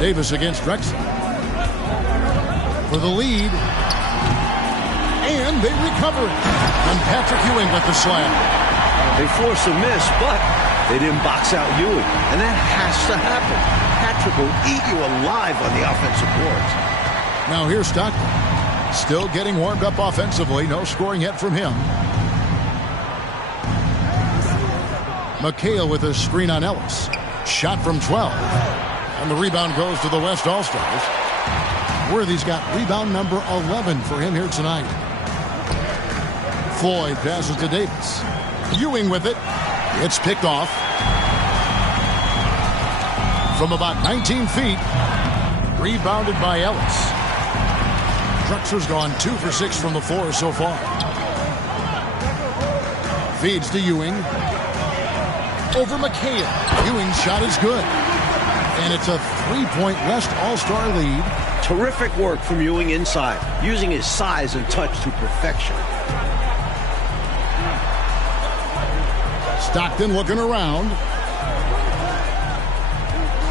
Davis against Drexler. For the lead. And they recover it. And Patrick Ewing with the slam. They forced a miss, but they didn't box out Ewing. And that has to happen. Patrick will eat you alive on the offensive boards. Now here's Stockton. Still getting warmed up offensively. No scoring yet from him. McHale with a screen on Ellis. Shot from 12. And the rebound goes to the West All-Stars. Worthy's got rebound number 11 for him here tonight. Floyd passes to Davis. Ewing with it. It's picked off. From about 19 feet. Rebounded by Ellis. Drexler's gone 2 for 6 from the floor so far. Feeds to Ewing. Over McHale. Ewing's shot is good. And it's a 3-point West All-Star lead. Terrific work from Ewing inside, using his size and touch to perfection. Stockton looking around.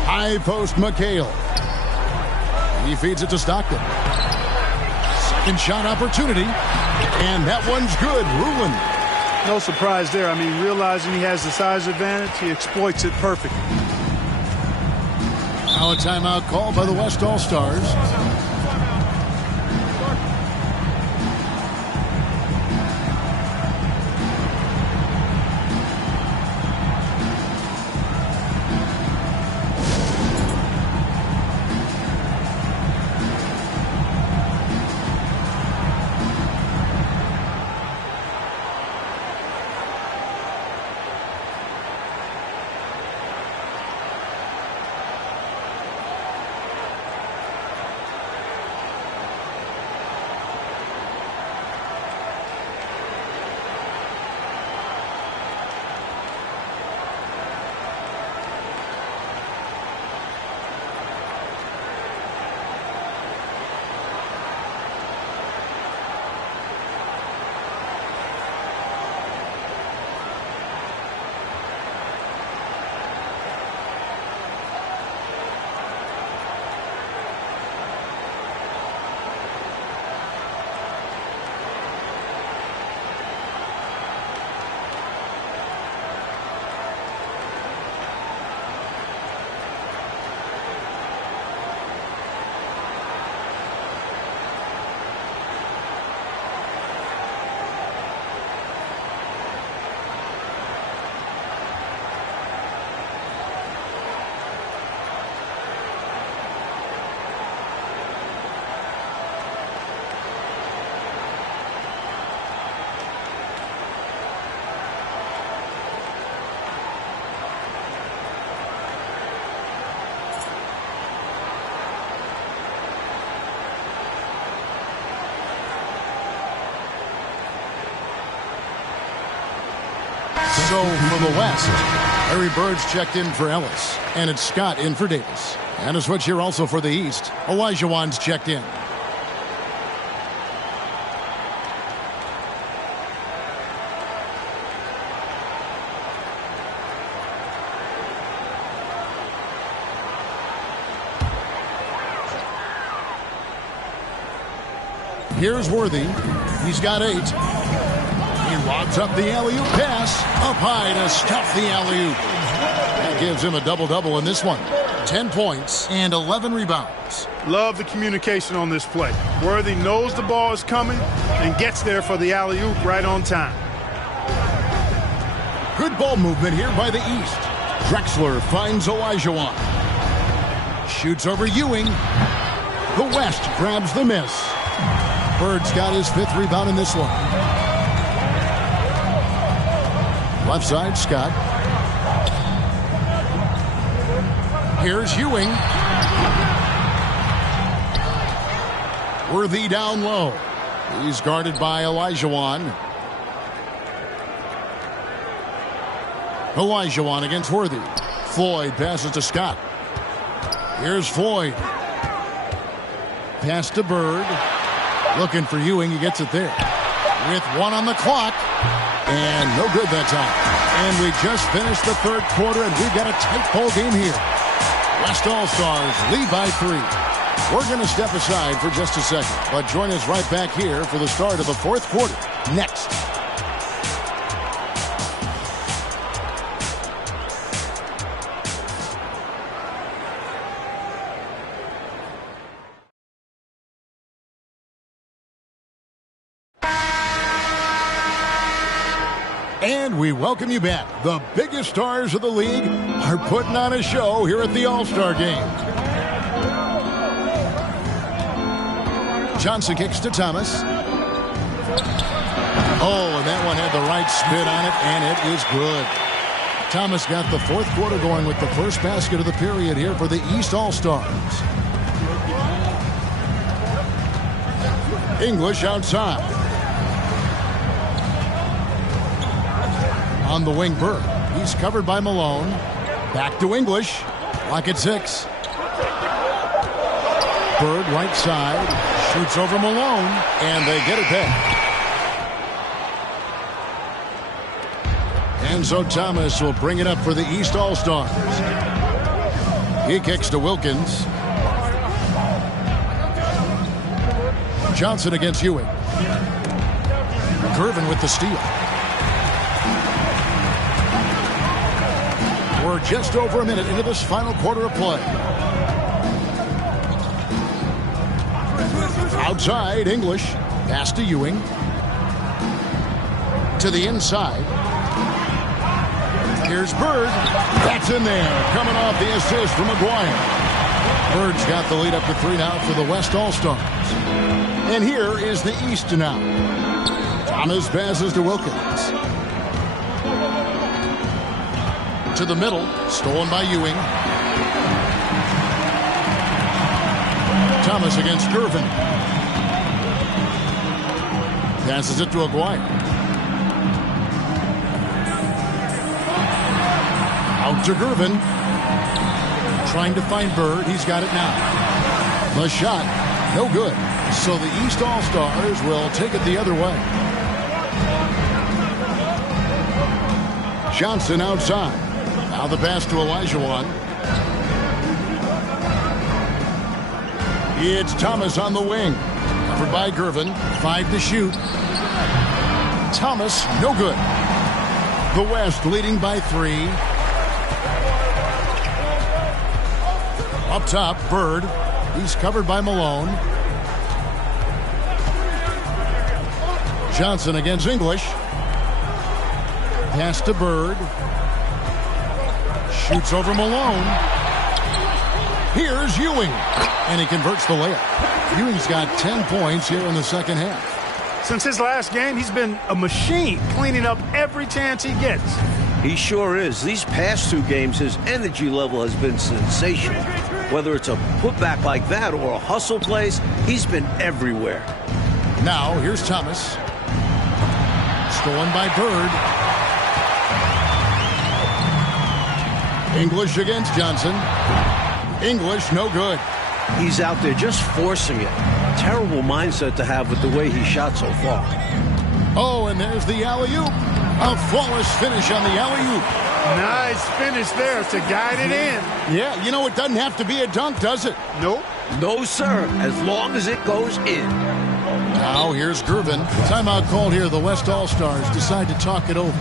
High post McHale. He feeds it to Stockton. Second shot opportunity. And that one's good. Ruland. No surprise there. I mean, realizing he has the size advantage, he exploits it perfectly. Now a timeout called by the West All-Stars. So for the West, Larry Bird's checked in for Ellis, and it's Scott in for Davis. And a switch here also for the East. Olajuwon's checked in. Here's Worthy. He's got 8. He lobs up the alley-oop pass. Up high to stuff the alley-oop. That gives him a double-double in this one. 10 points and 11 rebounds. Love the communication on this play. Worthy knows the ball is coming and gets there for the alley-oop right on time. Good ball movement here by the East. Drexler finds Olajuwon. Shoots over Ewing. The West grabs the miss. Bird's got his 5th rebound in this one. Left side, Scott. Here's Ewing. Worthy down low. He's guarded by Olajuwon. Olajuwon against Worthy. Floyd passes to Scott. Here's Floyd. Pass to Bird. Looking for Ewing. He gets it there. With 1 on the clock. And no good that time. And we just finished the 3rd quarter, and we've got a tight ball game here. West All-Stars lead by 3. We're going to step aside for just a second, but join us right back here for the start of the 4th quarter. Next. And we welcome you back. The biggest stars of the league are putting on a show here at the All-Star Game. Johnson kicks to Thomas. Oh, and that one had the right spin on it, and it is good. Thomas got the 4th quarter going with the first basket of the period here for the East All-Stars. English outside. On the wing, Bird. He's covered by Malone. Back to English. Clock at 6. Bird right side. Shoots over Malone. And they get it back. And so Thomas will bring it up for the East All-Stars. He kicks to Wilkins. Johnson against Ewing. Curvin with the steal. We're just over a minute into this final quarter of play. Outside, English. Pass to Ewing. To the inside. Here's Bird. That's in there. Coming off the assist from McGuire. Bird's got the lead up to 3 now for the West All-Stars. And here is the East now. Thomas passes to Wilkins. To the middle, stolen by Ewing. Thomas against Gervin. Passes it to Aguirre. Out to Gervin. Trying to find Bird. He's got it now. The shot, no good. So the East All-Stars will take it the other way. Johnson outside. Now the pass to Olajuwon. It's Thomas on the wing. Covered by Gervin. 5 to shoot. Thomas, no good. The West leading by 3. Up top, Bird. He's covered by Malone. Johnson against English. Pass to Bird. Shoots over Malone. Here's Ewing. And he converts the layup. Ewing's got 10 points here in the second half. Since his last game, he's been a machine cleaning up every chance he gets. He sure is. These past 2 games, his energy level has been sensational. Whether it's a putback like that or a hustle plays, he's been everywhere. Now, here's Thomas. Stolen by Bird. English against Johnson. English, no good. He's out there just forcing it. Terrible mindset to have with the way he shot so far. Oh, and there's the alley-oop. A flawless finish on the alley-oop. Nice finish there to guide it in. Yeah, you know, it doesn't have to be a dunk, does it? Nope. No, sir, as long as it goes in. Now here's Gervin. Timeout called here. The West All-Stars decide to talk it over.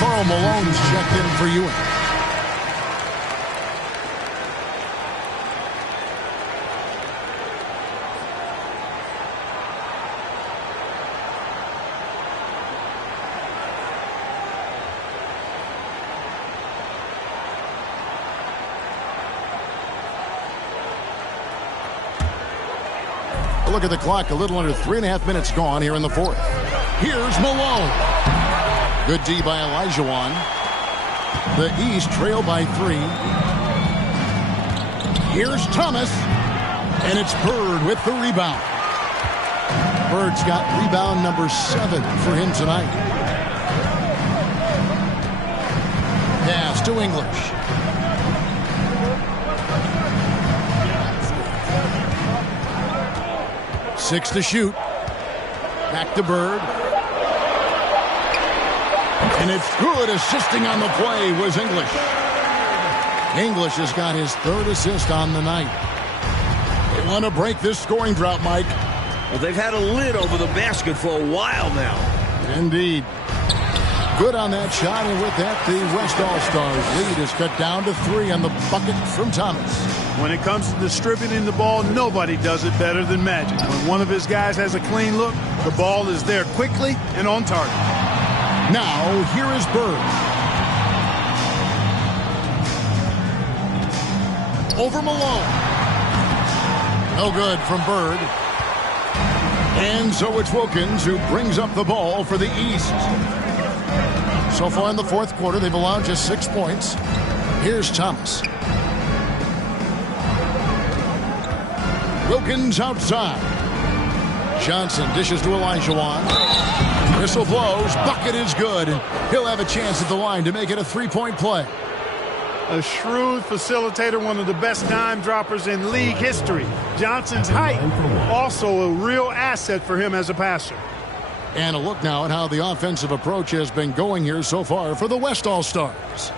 Karl Malone's checked in for Ewing. Look at the clock, a little under 3.5 minutes gone here in the fourth. Here's Malone. Good D by Olajuwon. The East trail by 3. Here's Thomas. And it's Bird with the rebound. Bird's got rebound number 7 for him tonight. Pass to English. Six to shoot. Back to Bird. And it's good. Assisting on the play was English. English has got his 3rd assist on the night. They want to break this scoring drought, Mike. Well, they've had a lid over the basket for a while now. Indeed. Good on that shot, and with that, the West All-Stars lead is cut down to 3 on the bucket from Thomas. When it comes to distributing the ball, nobody does it better than Magic. When one of his guys has a clean look, the ball is there quickly and on target. Now, here is Bird. Over Malone. No good from Bird. And so it's Wilkins who brings up the ball for the East. So far in the fourth quarter, they've allowed just 6 points. Here's Thomas. Wilkins outside. Johnson dishes to Olajuwon. Whistle blows. Bucket is good. And he'll have a chance at the line to make it a 3-point play. A shrewd facilitator, one of the best dime droppers in league history. Johnson's height, also a real asset for him as a passer. And a look now at how the offensive approach has been going here so far for the West All-Stars.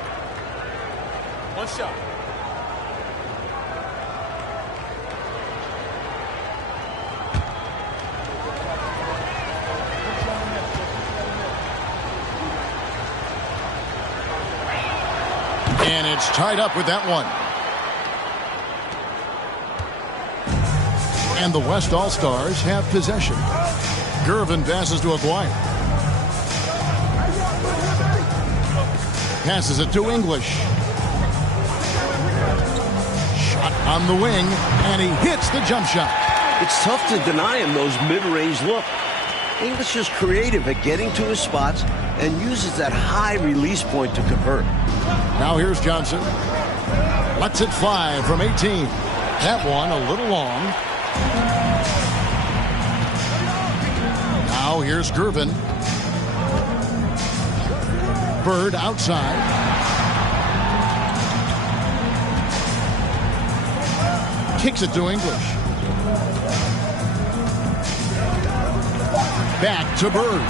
One shot. And it's tied up with that one. And the West All-Stars have possession. Gervin passes to Aguirre. Passes it to English. Shot on the wing, and he hits the jump shot. It's tough to deny him those mid-range look. English is creative at getting to his spots and uses that high release point to convert. Now here's Johnson. Lets it fly from 18. That one a little long. Now here's Gervin. Bird outside. Kicks it to English. Back to Bird.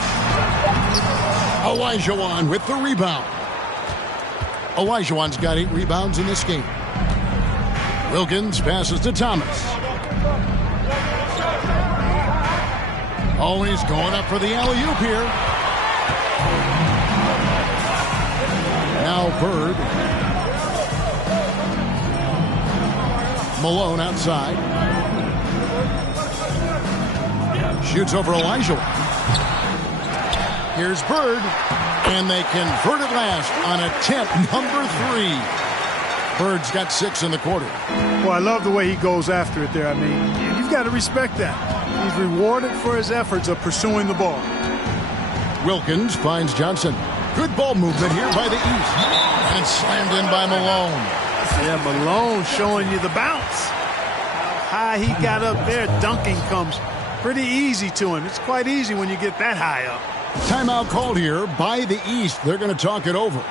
Olajuwon with the rebound. Olajuwon's got 8 rebounds in this game. Wilkins passes to Thomas. Oh, he's going up for the alley-oop here. Now Bird. Malone outside. Shoots over Olajuwon. Here's Bird. And they convert it last on attempt number 3. Bird's got 6 in the quarter. Well, I love the way he goes after it there. I mean, you've got to respect that. He's rewarded for his efforts of pursuing the ball. Wilkins finds Johnson. Good ball movement here by the East. And it's slammed in by Malone. Yeah, Malone showing you the bounce. How high he got up there, dunking comes pretty easy to him. It's quite easy when you get that high up. Timeout called here by the East. They're going to talk it over.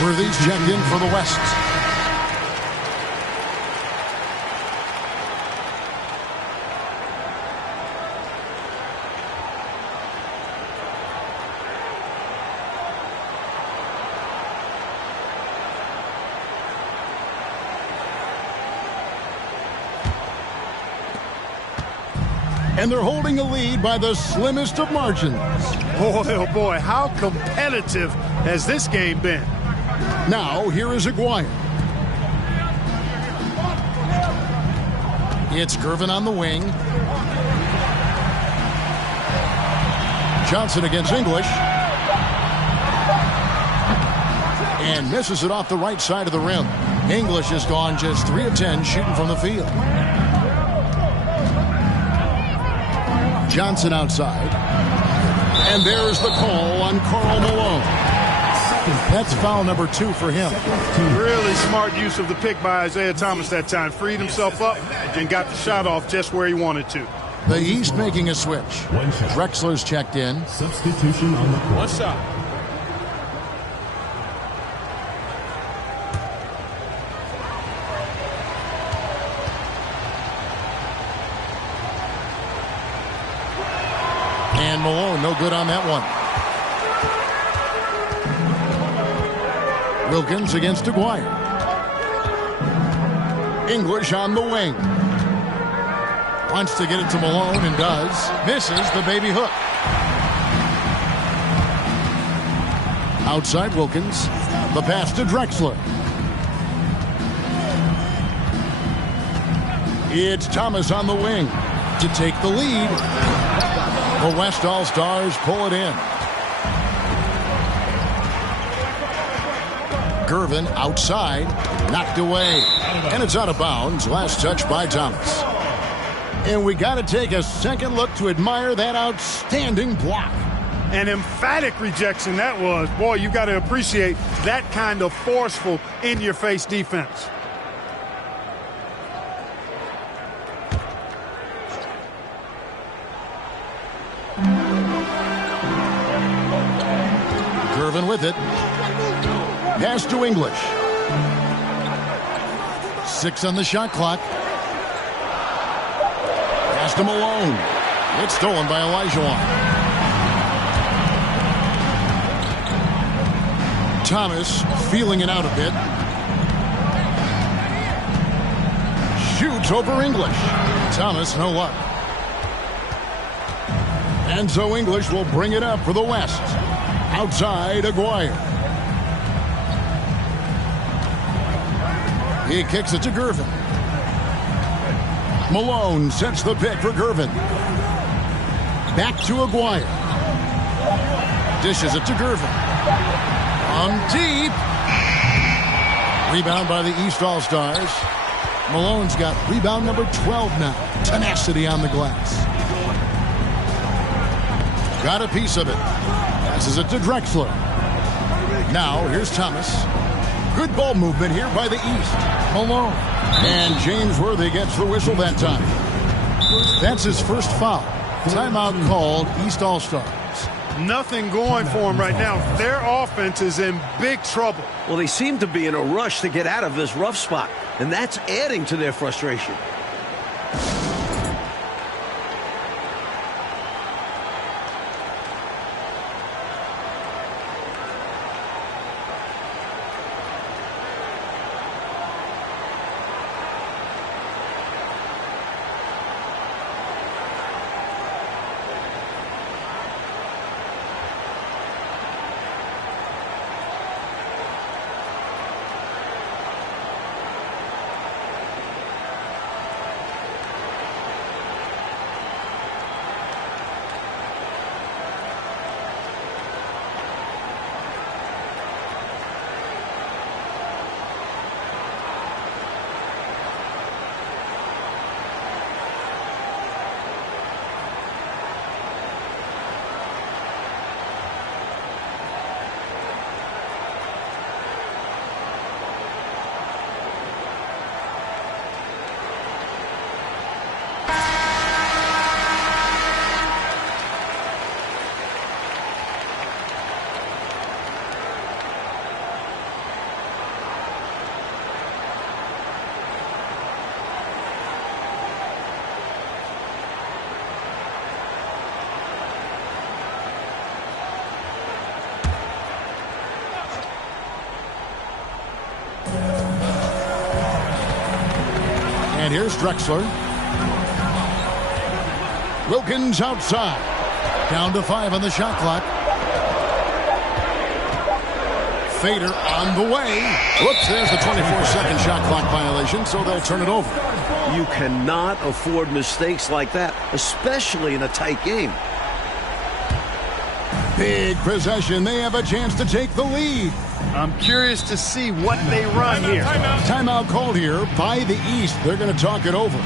Worthy's checked in for the West. And they're holding a lead by the slimmest of margins. Boy, oh boy, how competitive has this game been? Now, here is Aguirre. It's Gervin on the wing. Johnson against English. And misses it off the right side of the rim. English has gone just 3 of 10 shooting from the field. Johnson outside. And there's the call on Karl Malone. That's foul number 2 for him. Really smart use of the pick by Isaiah Thomas that time. Freed himself up and got the shot off just where he wanted to. The East making a switch. Drexler's checked in. Substitution on the court. One shot. And Malone, no good on that one. Wilkins against Aguirre. English on the wing. Wants to get it to Malone and does. Misses the baby hook. Outside Wilkins. The pass to Drexler. It's Thomas on the wing to take the lead. The West All-Stars pull it in. Gervin outside, knocked away, and it's out of bounds. Last touch by Thomas. And we got to take a second look to admire that outstanding block. An emphatic rejection that was. Boy, you got to appreciate that kind of forceful, in-your-face defense. Gervin with it. Pass to English. 6 on the shot clock. Pass to Malone. It's stolen by Olajuwon. Thomas feeling it out a bit. Shoots over English. Thomas, no luck. And so English will bring it up for the West. Outside, Aguirre. He kicks it to Gervin. Malone sets the pick for Gervin. Back to Aguirre. Dishes it to Gervin. From deep. Rebound by the East All-Stars. Malone's got rebound number 12 now. Tenacity on the glass. Got a piece of it. Passes it to Drexler. Now, here's Thomas. Good ball movement here by the East. Malone. And James Worthy gets the whistle that time. That's his first foul. Timeout called, East All-Stars. Nothing going for them right now. Their offense is in big trouble. Well, they seem to be in a rush to get out of this rough spot, and that's adding to their frustration. And here's Drexler. Wilkins outside. Down to 5 on the shot clock. Fader on the way. Whoops, there's the 24-second shot clock violation, so they'll turn it over. You cannot afford mistakes like that, especially in a tight game. Big possession. They have a chance to take the lead. I'm curious to see what they run here. Timeout called here by the East. They're going to talk it over.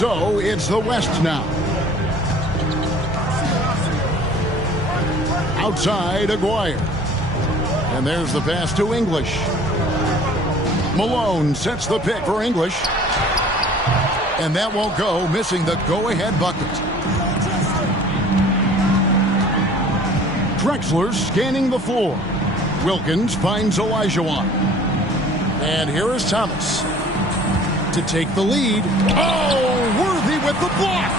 So it's the West now. Outside, Aguirre. And there's the pass to English. Malone sets the pick for English. And that won't go, missing the go-ahead bucket. Drexler scanning the floor. Wilkins finds Olajuwon. And here is Thomas to take the lead. Oh, Worthy with the block.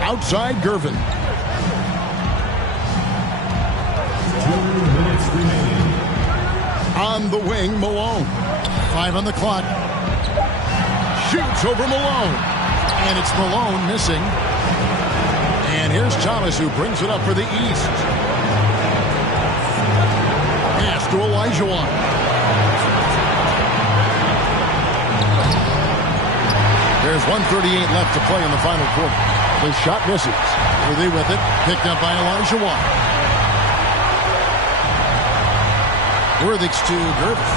Outside, Gervin. 2 minutes remaining. On the wing, Malone. 5 on the clock. Shoots over Malone. And it's Malone missing. And here's Thomas, who brings it up for the East. Pass to Olajuwon. There's 1:38 left to play in the final quarter. The shot misses. Worthy with it. Picked up by Olajuwon. Worthy's to Gervin.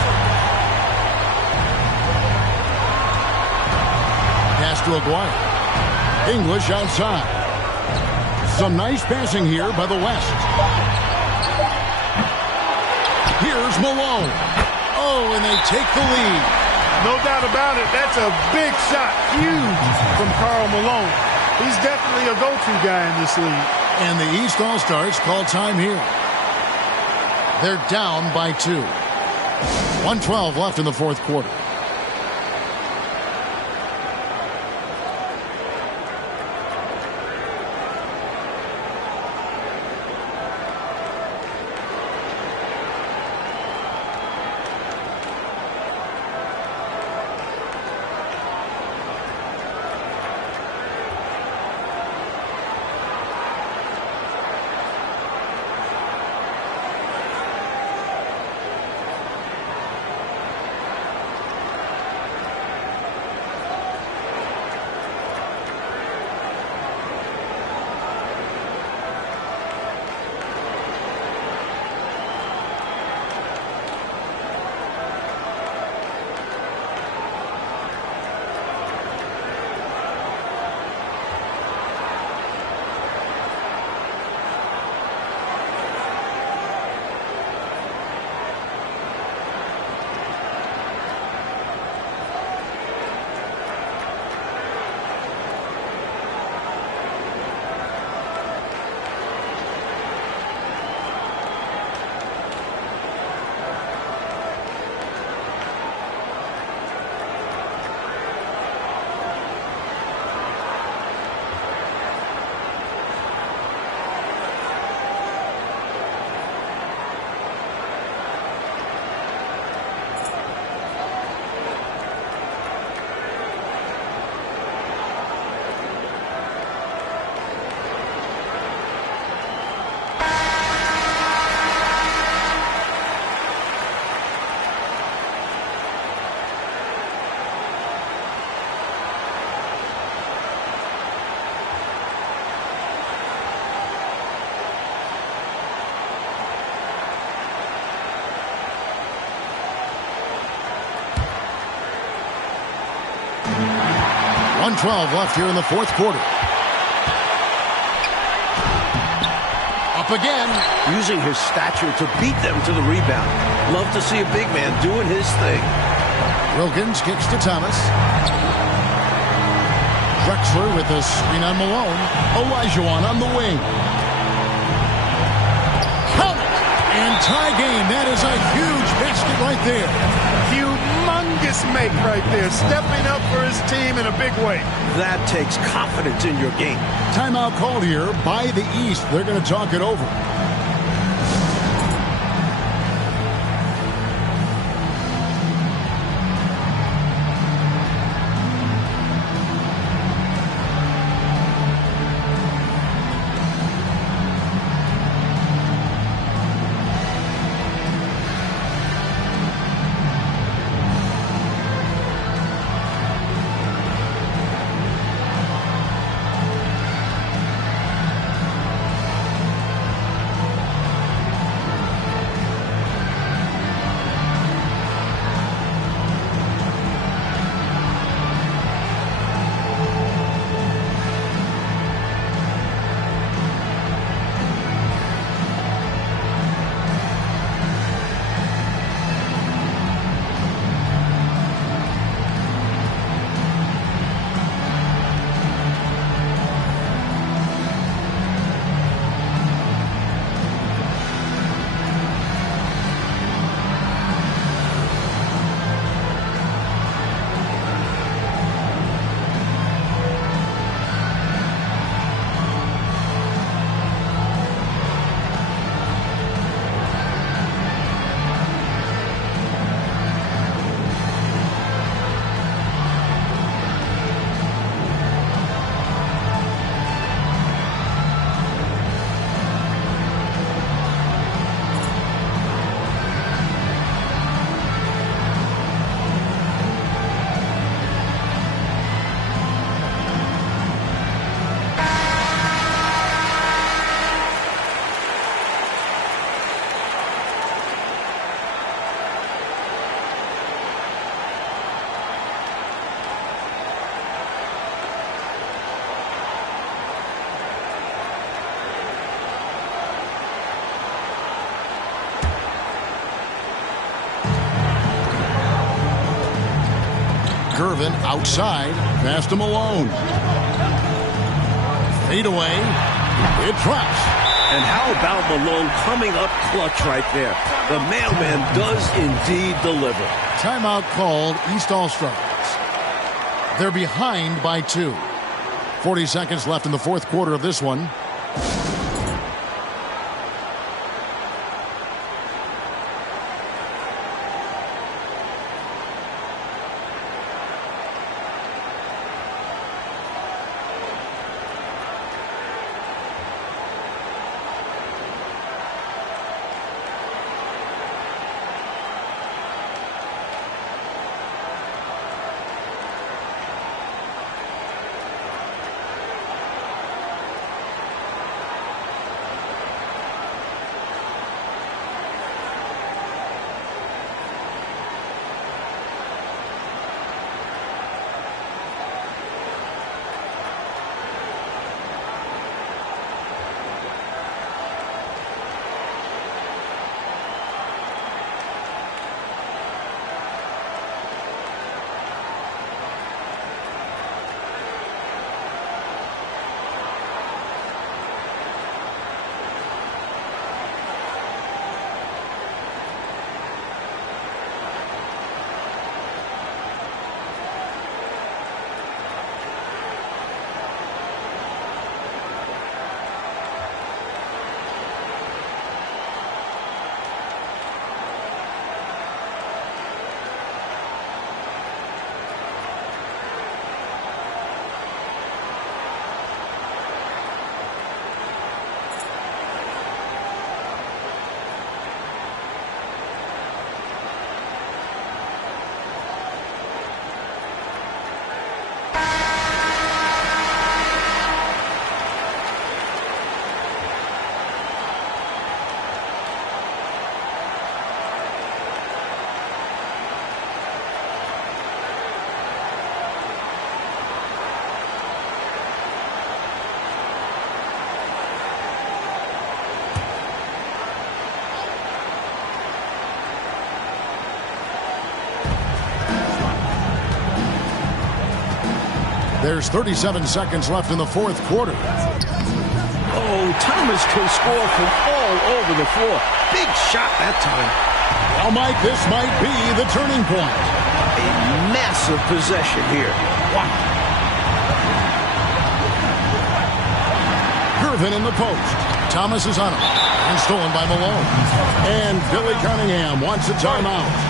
Pass to Aguirre. English outside. Some nice passing here by the West. Here's Malone. Oh, and they take the lead. No doubt about it. That's a big shot. Huge from Karl Malone. He's definitely a go-to guy in this league. And the East All-Stars call time here. They're down by 2. 1:12 left in the fourth quarter. .12 left here in the fourth quarter. Up again. Using his stature to beat them to the rebound. Love to see a big man doing his thing. Wilkins kicks to Thomas. Drexler with a screen on Malone. Olajuwon on the wing. Count it! And tie game. That is a huge basket right there. Humongous make right there. Stepping up for his team in a big way. That takes confidence in your game. Timeout called here by the East. They're going to talk it over. Gervin outside. Pass to Malone. Fade away. It drops. And how about Malone coming up clutch right there? The mailman does indeed deliver. Timeout called. East All-Stars. They're behind by 2. 40 seconds left in the fourth quarter of this one. There's 37 seconds left in the fourth quarter. Oh, Thomas can score from all over the floor. Big shot that time. Well, Mike, this might be the turning point. A massive possession here. Wow. Gervin in the post. Thomas is on him. And stolen by Malone. And Billy Cunningham wants a timeout.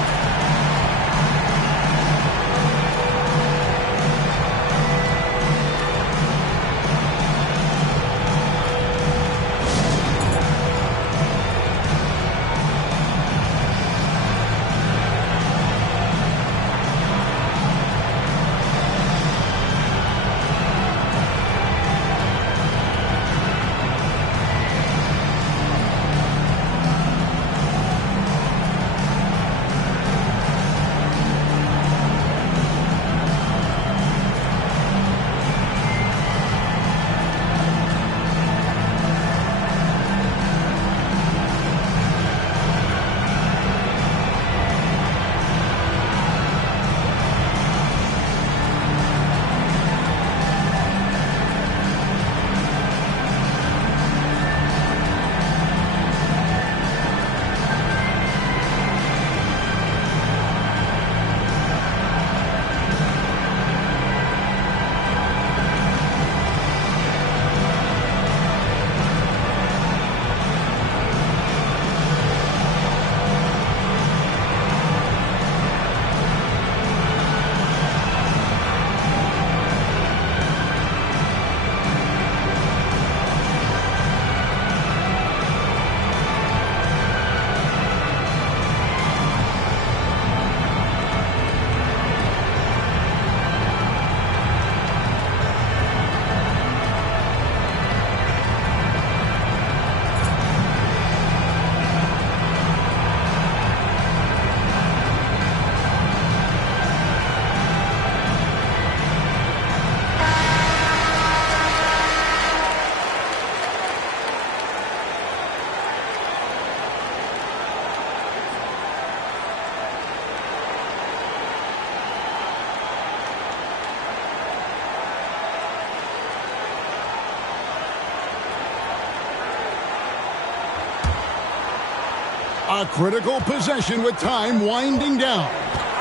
A critical possession with time winding down.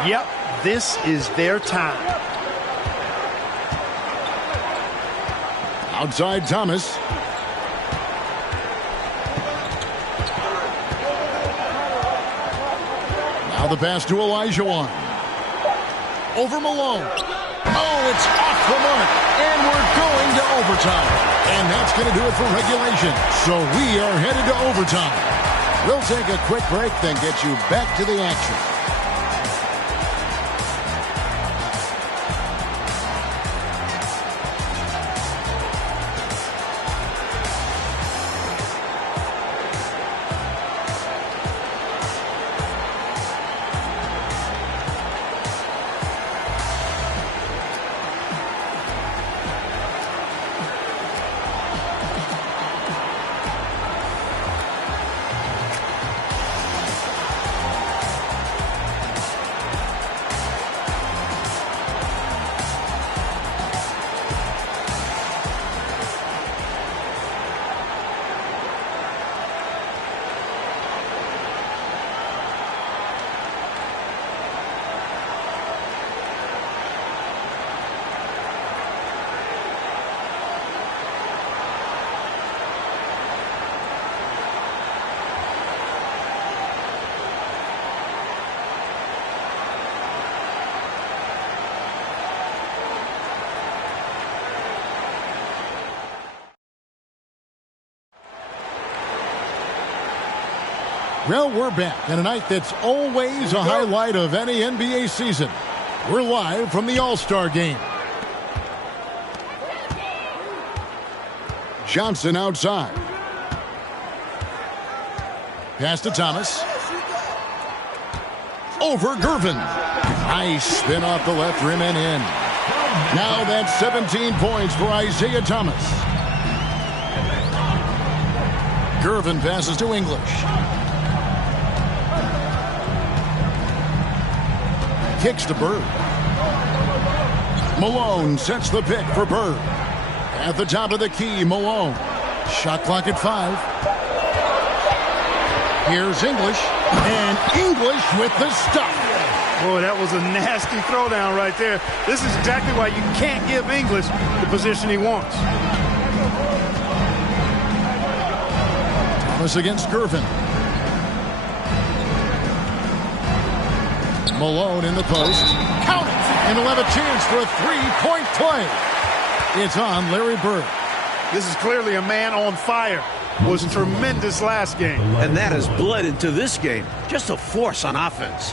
Yep, this is their time. Outside Thomas. Now the pass to Olajuwon. Over Malone. Oh, it's off the mark. And we're going to overtime. And that's going to do it for regulation. So we are headed to overtime. We'll take a quick break, then get you back to the action. Well, we're back in a night that's always a highlight of any NBA season. We're live from the All-Star Game. Johnson outside. Pass to Thomas. Over Gervin. Nice spin off the left rim and in. Now that's 17 points for Isaiah Thomas. Gervin passes to English. Kicks to Bird. Malone sets the pick for Bird. At the top of the key, Malone. Shot clock at 5. Here's English. And English with the stuff. Boy, that was a nasty throwdown right there. This is exactly why you can't give English the position he wants. Thomas against Gervin. Malone in the post. Count it! And he'll have a chance for a three-point play. It's on Larry Bird. This is clearly a man on fire. Was tremendous last game. And that has bled into this game. Just a force on offense.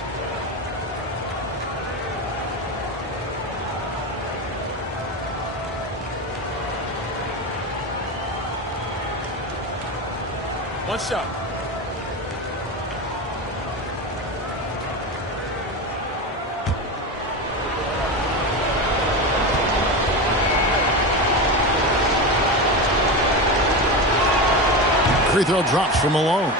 One shot. Free throw drops from Malone.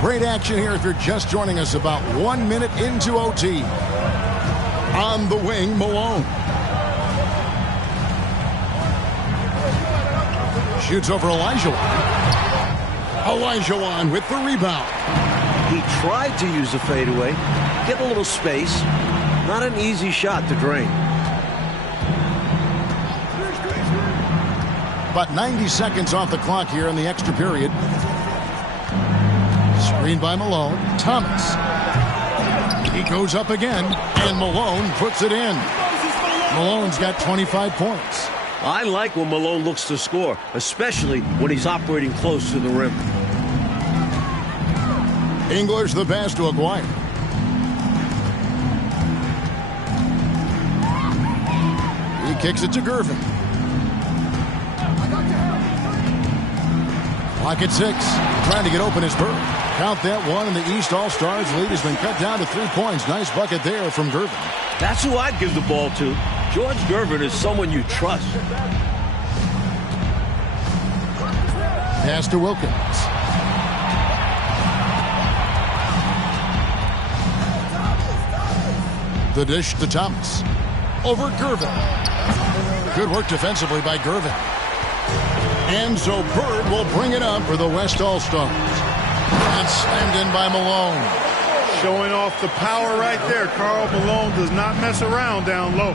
Great action here if you're just joining us about 1 minute into OT. On the wing, Malone. Shoots over Olajuwon. Olajuwon with the rebound. He tried to use the fadeaway, get a little space. Not an easy shot to drain. About 90 seconds off the clock here in the extra period. Screen by Malone. Thomas. He goes up again, and Malone puts it in. Malone's got 25 points. I like when Malone looks to score, especially when he's operating close to the rim. English the pass to Aguirre. He kicks it to Gervin. Clock at 6. Trying to get open is Bird. Count that one, and the East All-Stars lead has been cut down to 3 points. Nice bucket there from Gervin. That's who I'd give the ball to. George Gervin is someone you trust. Pass to Wilkins. The dish to Thomas. Over Gervin. Good work defensively by Gervin. And so Bird will bring it up for the West All-Stars. And slammed in by Malone. Showing off the power right there. Karl Malone does not mess around down low.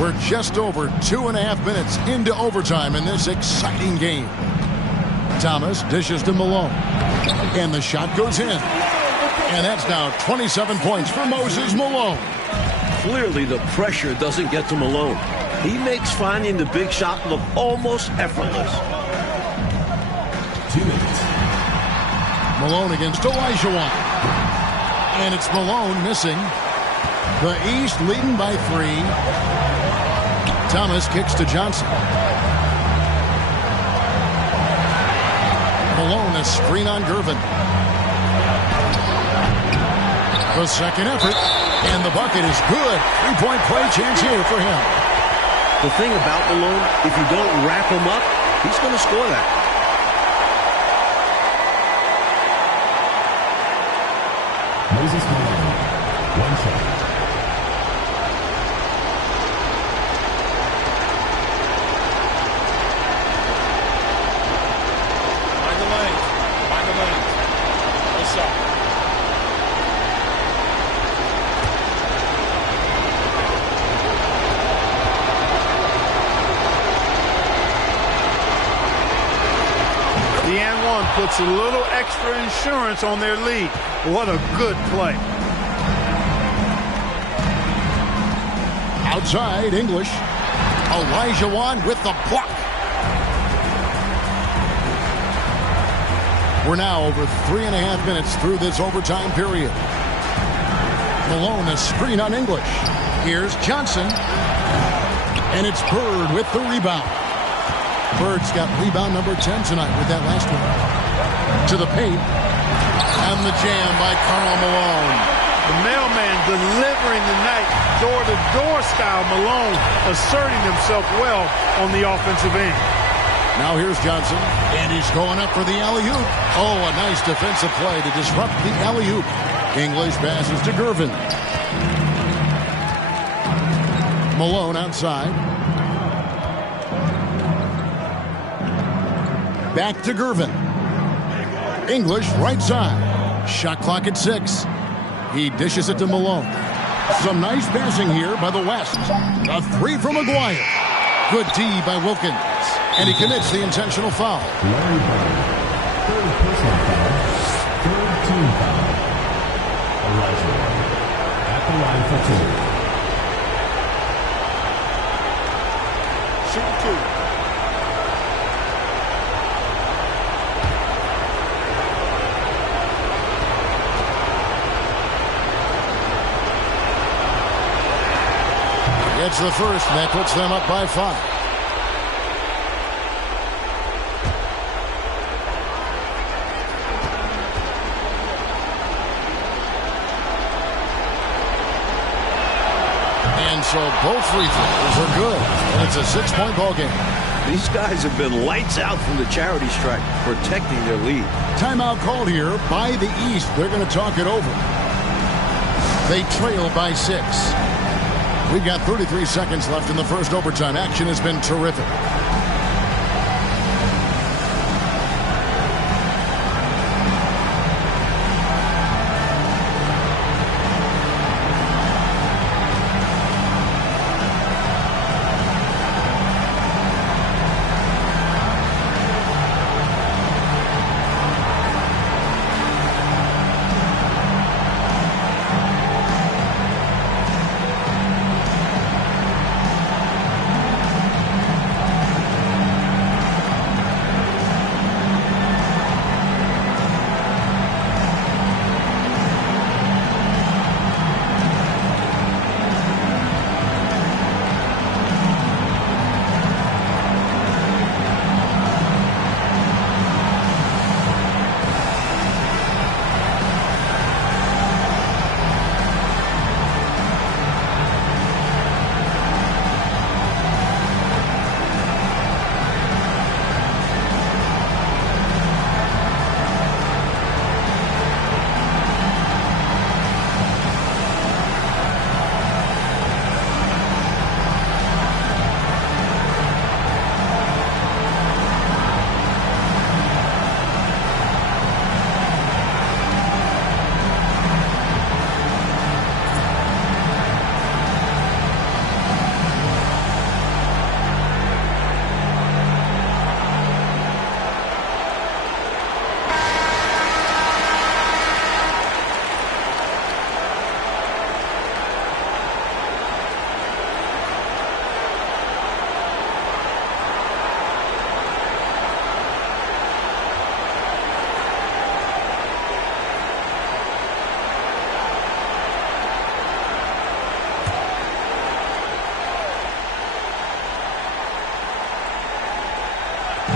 We're just over 2.5 minutes into overtime in this exciting game. Thomas dishes to Malone. And the shot goes in. And that's now 27 points for Moses Malone. Clearly, the pressure doesn't get to Malone. He makes finding the big shot look almost effortless. 2 minutes. Malone against Olajuwon. And it's Malone missing. The East leading by 3. Thomas kicks to Johnson. Malone, a screen on Gervin. The second effort, and the bucket is good. 3-point play chance here for him. The thing about Malone, if you don't wrap him up, he's going to score that. Moses Malone, 1 shot. Mind the lanes. Mind the lanes. What's up? The and one puts a little extra insurance on their lead. What a good play. Outside, English. Olajuwon with the block. We're now over 3.5 minutes through this overtime period. Malone, a screen on English. Here's Johnson. And it's Bird with the rebound. Bird's got rebound number 10 tonight with that last one. To the paint. And the jam by Karl Malone. The mailman delivering the night. Door-to-door style. Malone asserting himself well on the offensive end. Now here's Johnson. And he's going up for the alley-oop. Oh, a nice defensive play to disrupt the alley-oop. English passes to Gervin. Malone outside. Back to Gervin. English right side. Shot clock at 6. He dishes it to Malone. Some nice passing here by the West. A 3 from McGuire. Good D by Wilkins. And he commits the intentional foul. Larry Bird, 3rd personal foul, 3rd team foul. Olajuwon at the line for 2. Shoot 2. Gets the first, and that puts them up by 5. And so both free throws are good, and it's a 6-point ball game. These guys have been lights out from the charity stripe, protecting their lead. Timeout called here by the East. They're going to talk it over. They trail by 6. We've got 33 seconds left in the first overtime. Action has been terrific.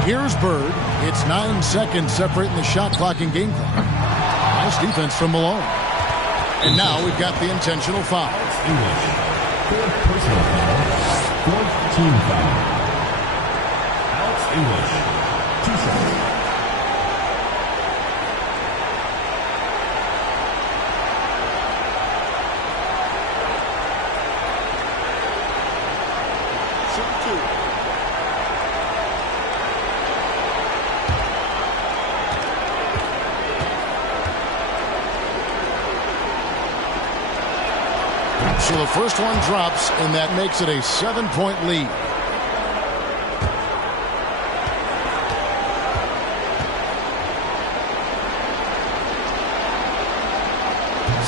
Here's Bird. It's 9 seconds separating the shot clock and game clock. Nice defense from Malone. And now we've got the intentional foul. English. Fourth personal foul. Fourth team foul. Alex English. 2 shots. So the first one drops, and that makes it a 7-point lead.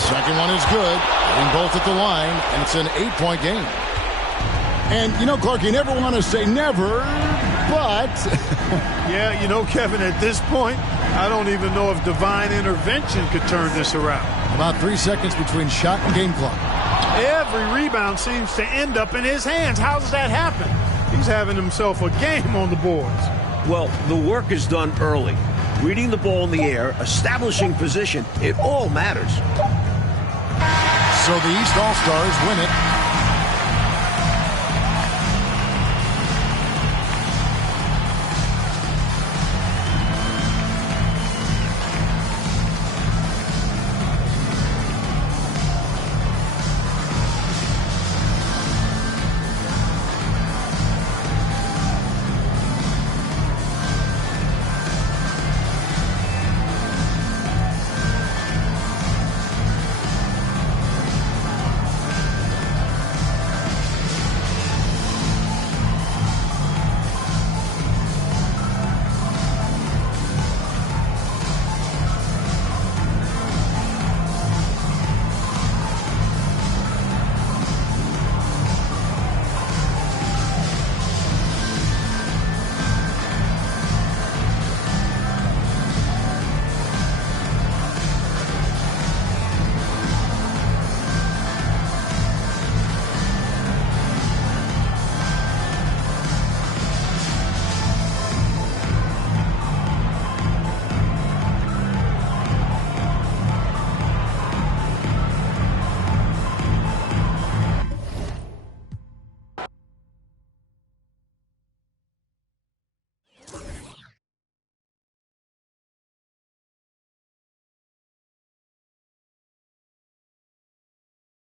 Second one is good, and both at the line, and it's an 8-point game. And, you know, Clark, you never want to say never, but... Yeah, you know, Kevin, at this point, I don't even know if divine intervention could turn this around. About 3 seconds between shot and game clock. Every rebound seems to end up in his hands. How does that happen? He's having himself a game on the boards. Well, the work is done early. Reading the ball in the air, establishing position, it all matters. So the East All-Stars win it